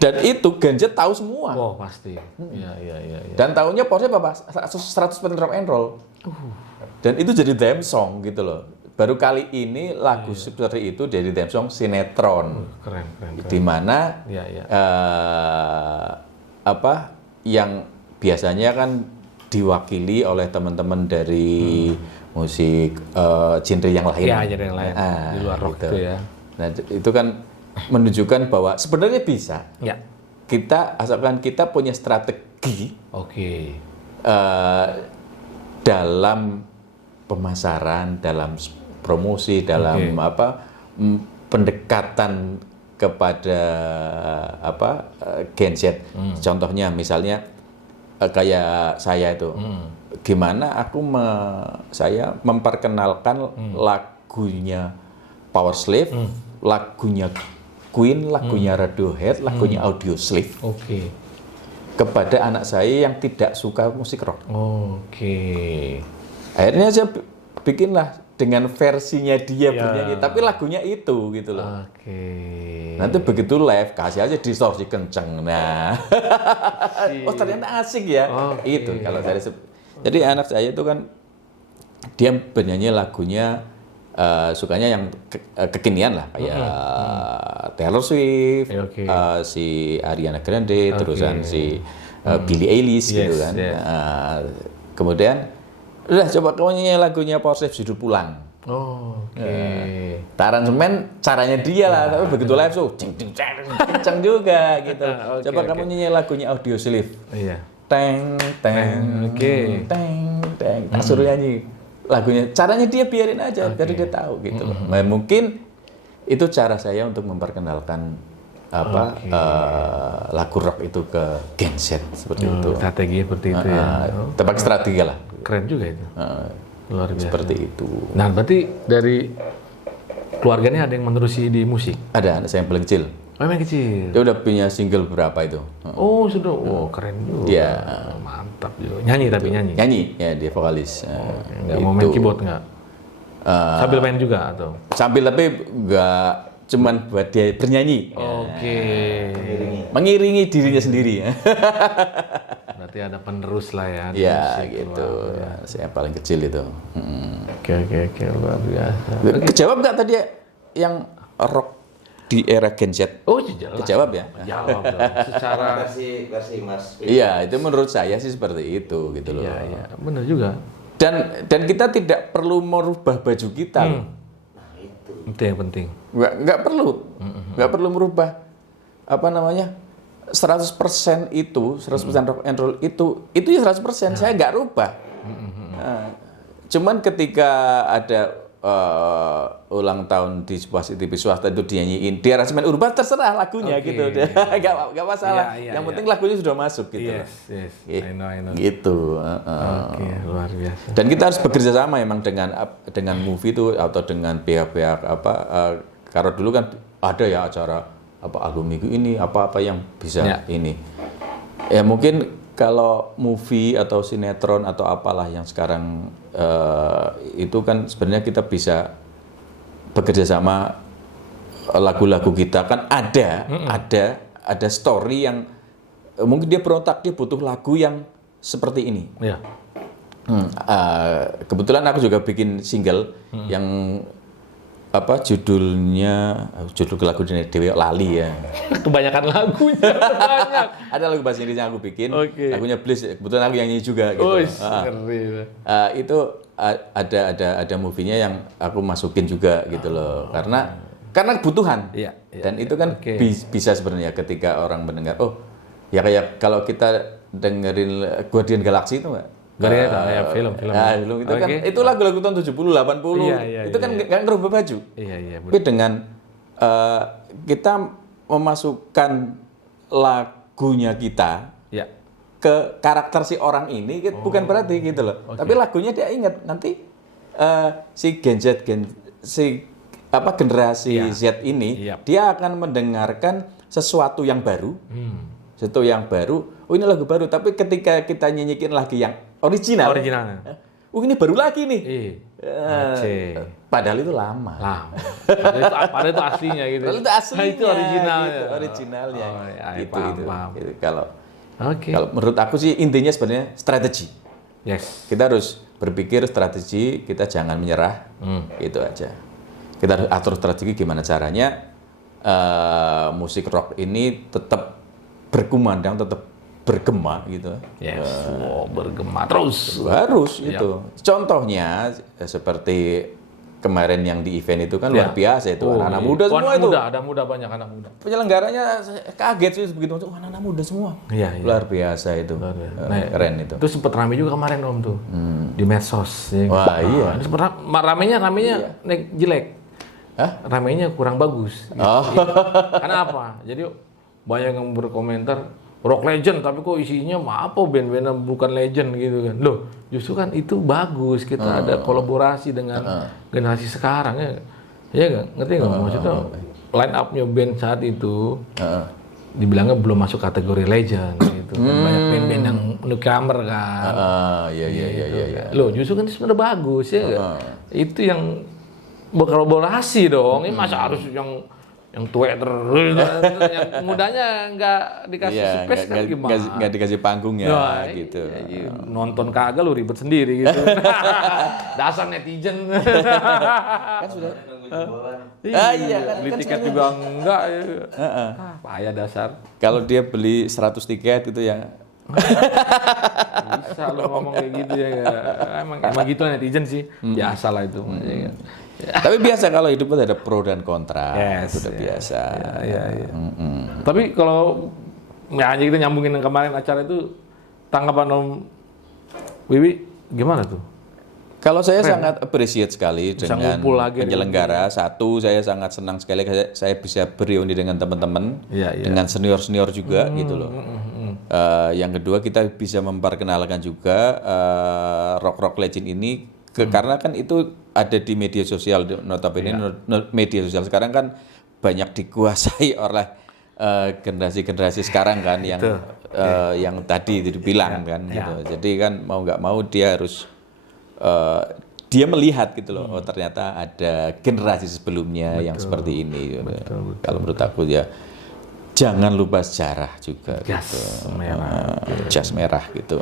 Dan itu Gen Z tahu semua. Oh, pasti. Iya. Dan tahunnya Powerslave apa? 100% rock and roll. Dan itu jadi theme song gitu loh. Baru kali ini lagu seperti itu jadi theme song sinetron. Keren. Di mana Iya. yang biasanya kan diwakili oleh teman-teman dari musik genre yang lain. Iya, genre yang lain. Di luar rock gitu. itu ya. Nah, itu kan menunjukkan bahwa sebenarnya bisa. Ya. Kita asalkan kita punya strategi Oke. dalam pemasaran, dalam promosi, dalam pendekatan kepada Gen Z. Contohnya misalnya kayak saya itu, gimana saya memperkenalkan lagunya Powerslave, lagunya Queen, lagunya Radiohead, lagunya Audioslave. Oke. Kepada anak saya yang tidak suka musik rock. Oke. Akhirnya saya bikinlah dengan versinya dia bernyanyi, tapi lagunya itu gitu loh. Oke. Nanti begitu live kasih aja distorsi kenceng. Nah, oh ternyata asik ya. Itu kalau saya jadi anak saya itu kan dia bernyanyi lagunya sukanya yang kekinian lah kayak Taylor Swift, si Ariana Grande, terusan si Billie Eilish gitu kan. Kemudian udah coba kamu nyanyi lagunya Powerslave judul Pulang. Aransemen caranya dia lah, tapi begitu live tuh kenceng juga gitu. Coba kamu nyanyi lagunya Audioslave. Iya. Teng teng teng teng. Suruh nyanyi lagunya, caranya dia biarin aja, biar dia tahu gitu loh. Nah, mungkin itu cara saya untuk memperkenalkan lagu rock itu ke Gen Z seperti itu. Strategi seperti itu ya. Tepat strategi lah. Keren juga itu. Luar biasa. Seperti itu. Nah, berarti dari keluarganya ada yang menerusi di musik? Ada anak saya yang paling kecil. Oh, yang kecil. Dia udah punya single berapa itu? Oh, sudah. Oh, keren juga. Dia mantap juga. Nyanyi tapi nyanyi. Nyanyi, ya dia vokalis. Nggak mau main keyboard nggak? Sambil main juga atau? Sambil tapi nggak cuman buat dia bernyanyi. Oke. Mengiringi dirinya sendiri. Berarti ada penerus lah ya. Ya gitu. Saya paling kecil itu. Oke, luar biasa. Kejawab nggak tadi yang rock di era Gen Z? Oh, jelas. Kejawab ya? Jawab dong. Secara versi Mas. Iya, itu menurut saya sih seperti itu gitu loh. Iya, benar juga. Dan kita tidak perlu merubah baju kita loh. Nah, itu. Itu yang penting. Nggak perlu merubah 100% itu 100% rock and roll itu ya 100%. Saya nggak rubah. Nah, cuman ketika ada ulang tahun di sebuah TV swasta itu dinyanyiin di aransemen urban, terserah lagunya gitu. Nggak masalah. Yang penting lagunya sudah masuk gitu. Yes. I know. Gitu. Oke, luar biasa. Dan kita harus bekerja sama memang dengan movie itu atau dengan pihak-pihak karena dulu kan ada ya acara album minggu ini apa yang bisa ini. Ya mungkin kalau movie atau sinetron atau apalah yang sekarang itu kan sebenarnya kita bisa bekerja sama, lagu-lagu kita kan ada story yang mungkin dia berontak, dia butuh lagu yang seperti ini. Ya. Kebetulan aku juga bikin single yang judul lagu Dewi lali ya. Kebanyakan lagunya, banyak. Ada lagu bahasa Inggris yang aku bikin, Oke. lagunya Bliss, kebetulan aku yang nyanyi juga gitu. Oh, ngeri. Itu ada movie-nya yang aku masukin juga gitu loh, karena kebutuhan. Iya, Dan itu kan oke. bisa sebenarnya ketika orang mendengar, oh ya kayak kalau kita dengerin Guardian Galaxy itu nggak? Guardian ya film. Film itu kan Oke. itu lagu-lagu tahun 70, 80. Iya, itu kan nggak ngerubah baju. Iya, Tapi dengan kita memasukkan lagunya kita Iya. ke karakter si orang ini, bukan berarti gitu loh. Tapi lagunya dia ingat nanti si generasi Iya. Z ini Iya. dia akan mendengarkan sesuatu yang baru. Sesuatu yang baru. Oh ini lagu baru, tapi ketika kita nyanyikin lagi yang original. Oh ini baru lagi nih. Padahal itu lama. Padahal itu aslinya gitu. Padahal itu aslinya. Itu originalnya. Gitu, originalnya. Oh, ya, paham. Gitu. Oke. Kalau menurut aku sih intinya sebenarnya strategi. Yes. Kita harus berpikir strategi, kita jangan menyerah. Itu aja. Kita harus atur strategi gimana caranya musik rock ini tetap berkumandang, tetap bergema gitu. Yes. Bergema terus. Harus itu. Contohnya seperti kemarin yang di event itu kan luar biasa itu, anak-anak muda semua itu. Ada banyak anak muda. Penyelenggaranya kaget sih begitu, anak-anak muda semua. Iya. Luar biasa itu. Keren itu. Itu sempat rame juga kemarin Om tuh. Di medsos. Ya. Wah, iya. Itu sempat ramenya jelek. Hah? Ramenya kurang bagus. Gitu. Oh. Karena apa? Jadi banyak yang berkomentar rock legend tapi kok isinya apa band-bandnya bukan legend gitu kan. Loh, justru kan itu bagus kita ada kolaborasi dengan generasi sekarang ya. Iya enggak? Ngerti enggak maksudnya? Line up-nya band saat itu dibilangnya belum masuk kategori legend gitu. Kan banyak band-band yang newcomer kan. Iya. Loh, justru kan itu sebenarnya bagus ya enggak? Itu yang berkolaborasi dong. Ini masa harus yang tua terus, yang mudanya nggak dikasih space kan gimana? Nggak dikasih panggung ya, gitu. Iya, nonton kagak lu ribet sendiri gitu. Dasar netizen. Kan sudah. Iya kan. Beli tiket juga enggak. Payah dasar. Kalau dia beli 100 tiket itu ya. Bisa lu ngomong kayak gitu ya. Emang gitu netizen sih. Biasa lah itu. Tapi biasa kalau hidup ada pro dan kontra. Yes, Sudah biasa. Iya. Tapi kalau ya kita nyambungin yang kemarin acara itu, tanggapan Om Wiwi gimana tuh? Kalau saya sangat appreciate sekali Bisa dengan ngumpul lagi penyelenggara. Satu, saya sangat senang sekali saya bisa bereuni dengan teman-teman, Iya. dengan senior-senior juga gitu loh. Yang kedua, kita bisa memperkenalkan juga rock legend ini karena kan itu ada di media sosial, notabene media sosial sekarang kan banyak dikuasai oleh generasi-generasi sekarang kan yang tadi itu dibilang kan gitu. Jadi kan mau nggak mau dia harus dia melihat gitu loh, oh ternyata ada generasi sebelumnya yang seperti ini. Betul. Kalau menurut aku ya jangan lupa sejarah juga Jas merah. Jas merah gitu.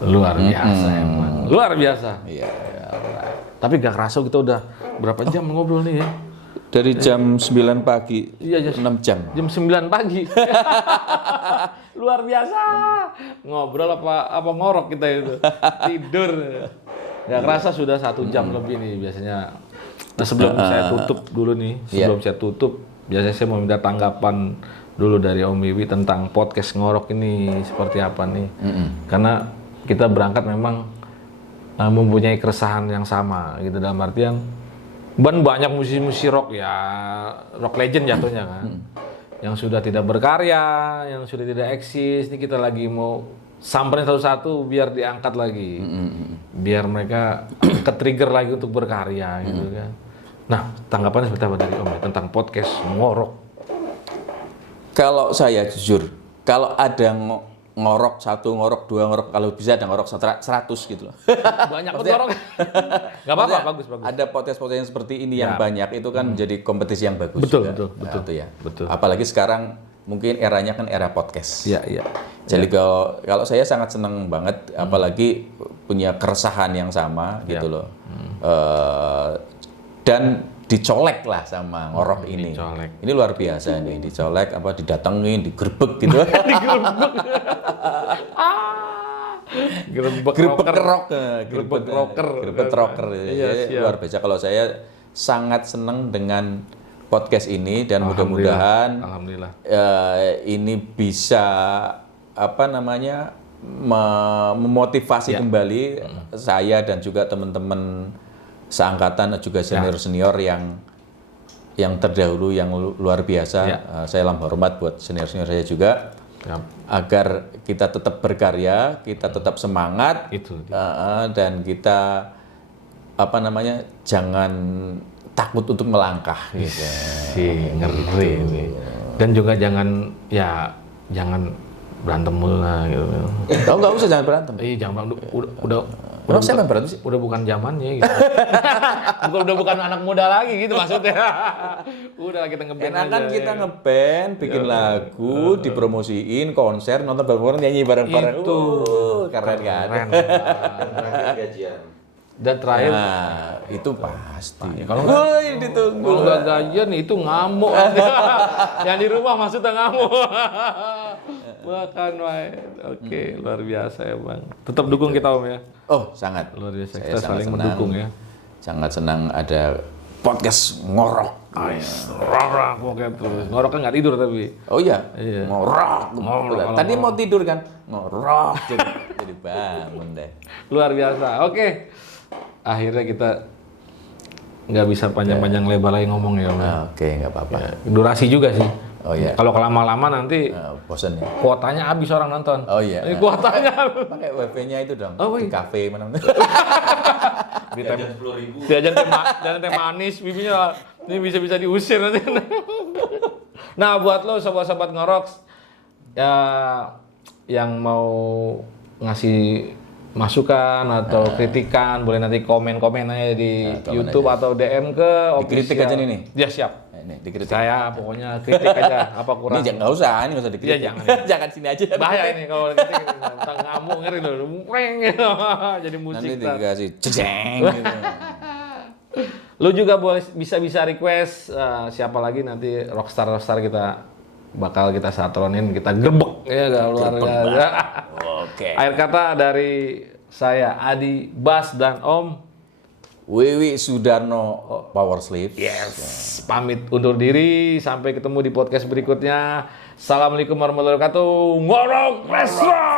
Luar biasa emang. Luar biasa. Iya. Tapi gak kerasa kita udah berapa jam ngobrol nih ya? Dari jam 9 pagi, Iya, 6 jam. Jam 9 pagi. Luar biasa. Ngobrol apa ngorok kita itu. Tidur. Gak kerasa sudah 1 jam lebih nih biasanya. Nah sebelum saya tutup dulu nih, saya tutup, biasanya saya mau minta tanggapan dulu dari Om Wiwi tentang podcast ngorok ini seperti apa nih. Karena kita berangkat memang mempunyai keresahan yang sama gitu, dalam artian banyak musisi-musisi rock ya, rock legend jatuhnya kan, yang sudah tidak berkarya, yang sudah tidak eksis. Ini kita lagi mau samperin satu-satu biar diangkat lagi, biar mereka ke-trigger lagi untuk berkarya gitu kan. Nah, tanggapannya seperti apa dari Om tentang podcast ngorok? Kalau saya jujur, kalau ada ngorok 1, ngorok 2, ngorok, kalau bisa ada ngorok 100 gitu loh. Banyak ngorok. Gak apa-apa, bagus. Ada podcast-podcast yang seperti ini yang banyak, itu kan menjadi kompetisi yang bagus. Betul. Betul. Apalagi sekarang mungkin eranya kan era podcast. Iya. Jadi kalau saya sangat senang banget, apalagi punya keresahan yang sama gitu loh. dan dicolek lah sama Ngorok ini. Dicolek. Ini luar biasa nih, dicolek apa didatengin, digerebek gitu. Gerebek Gerebek rocker. rock, Gerebek rocker. gerebek rocker. Iya, Jadi siap. luar biasa. Kalau saya sangat senang dengan podcast ini dan Alhamdulillah. mudah-mudahan Alhamdulillah. ini bisa apa namanya memotivasi kembali saya dan juga teman-teman seangkatan juga senior-senior yang terdahulu yang luar biasa. Ya. Saya salam hormat buat senior-senior saya juga Ya, agar kita tetap berkarya, kita tetap semangat itu. dan kita apa namanya jangan takut untuk melangkah gitu. Si ngeri ini. Dan juga jangan berantem mulu lah gitu. Oh, nggak usah jangan berantem. Jangan udah Kenapa saya main berantem sih? udah bukan zamannya gitu. udah bukan anak muda lagi gitu maksudnya. Udah kita ngeband aja. Enakan kita ngeband, bikin lagu, dipromosiin, konser, nonton bareng-bareng, nyanyi bareng-bareng. Itu. Keren kan? Terakhir gajian. Dan terakhir Nah, itu pasti. Kalau Woi, ditunggu. kalau nggak gajian itu ngamuk. Yang di rumah maksudnya ngamuk. Makan wae. Oke, luar biasa ya Bang. Tetap dukung kita Om ya. Oh, sangat. Luar biasa. Saya Kita sangat saling senang. mendukung ya. Sangat senang ada podcast Ngorok. Ngorok pokoknya terus. Ngorok kan nggak tidur tapi. Oh iya, Iya. Ngorok. Tadi mau tidur kan? Ngorok. Jadi bangun deh. Luar biasa. Oke. Akhirnya kita nggak bisa panjang-panjang lebar lagi ngomong ya Om. ya. Oke, nggak apa-apa. Durasi juga sih. Oh iya. Kalau kelama-lama nanti Bosan ya? kuotanya habis orang nonton. Oh iya. Ini kuotanya. Pakai wifi-nya itu dong. Oh, Di iya. kafe mana? Jajan 10.000. Jajan teh manis, bibinya ini bisa diusir nanti. Nah, buat lo sobat-sobat Ngorok ya yang mau ngasih masukan atau kritikan boleh nanti komen-komen aja di YouTube atau DM ke Dikritik official. aja nih. Ya siap. Ini dikritik. Saya pokoknya kritik aja apa kurang. Ini nggak usah, ini nggak usah dikritik. Iya, jangan. Jangan sini aja. Bahaya ini kalau kritik tentang ngamuk ngeri loh. Mureng gitu. Jadi musik. Nanti ntar. dikasih jeng gitu. Lu juga boleh bisa request siapa lagi nanti rockstar kita bakal kita satronin, kita gebek ya gak luar biasa. Oke. Akhir kata dari saya Adi, Bas dan Om. Wiwi Sudarno Power Sleep. Yes. Pamit undur diri sampai ketemu di podcast berikutnya. Assalamualaikum warahmatullahi wabarakatuh. Ngorok Restaurant.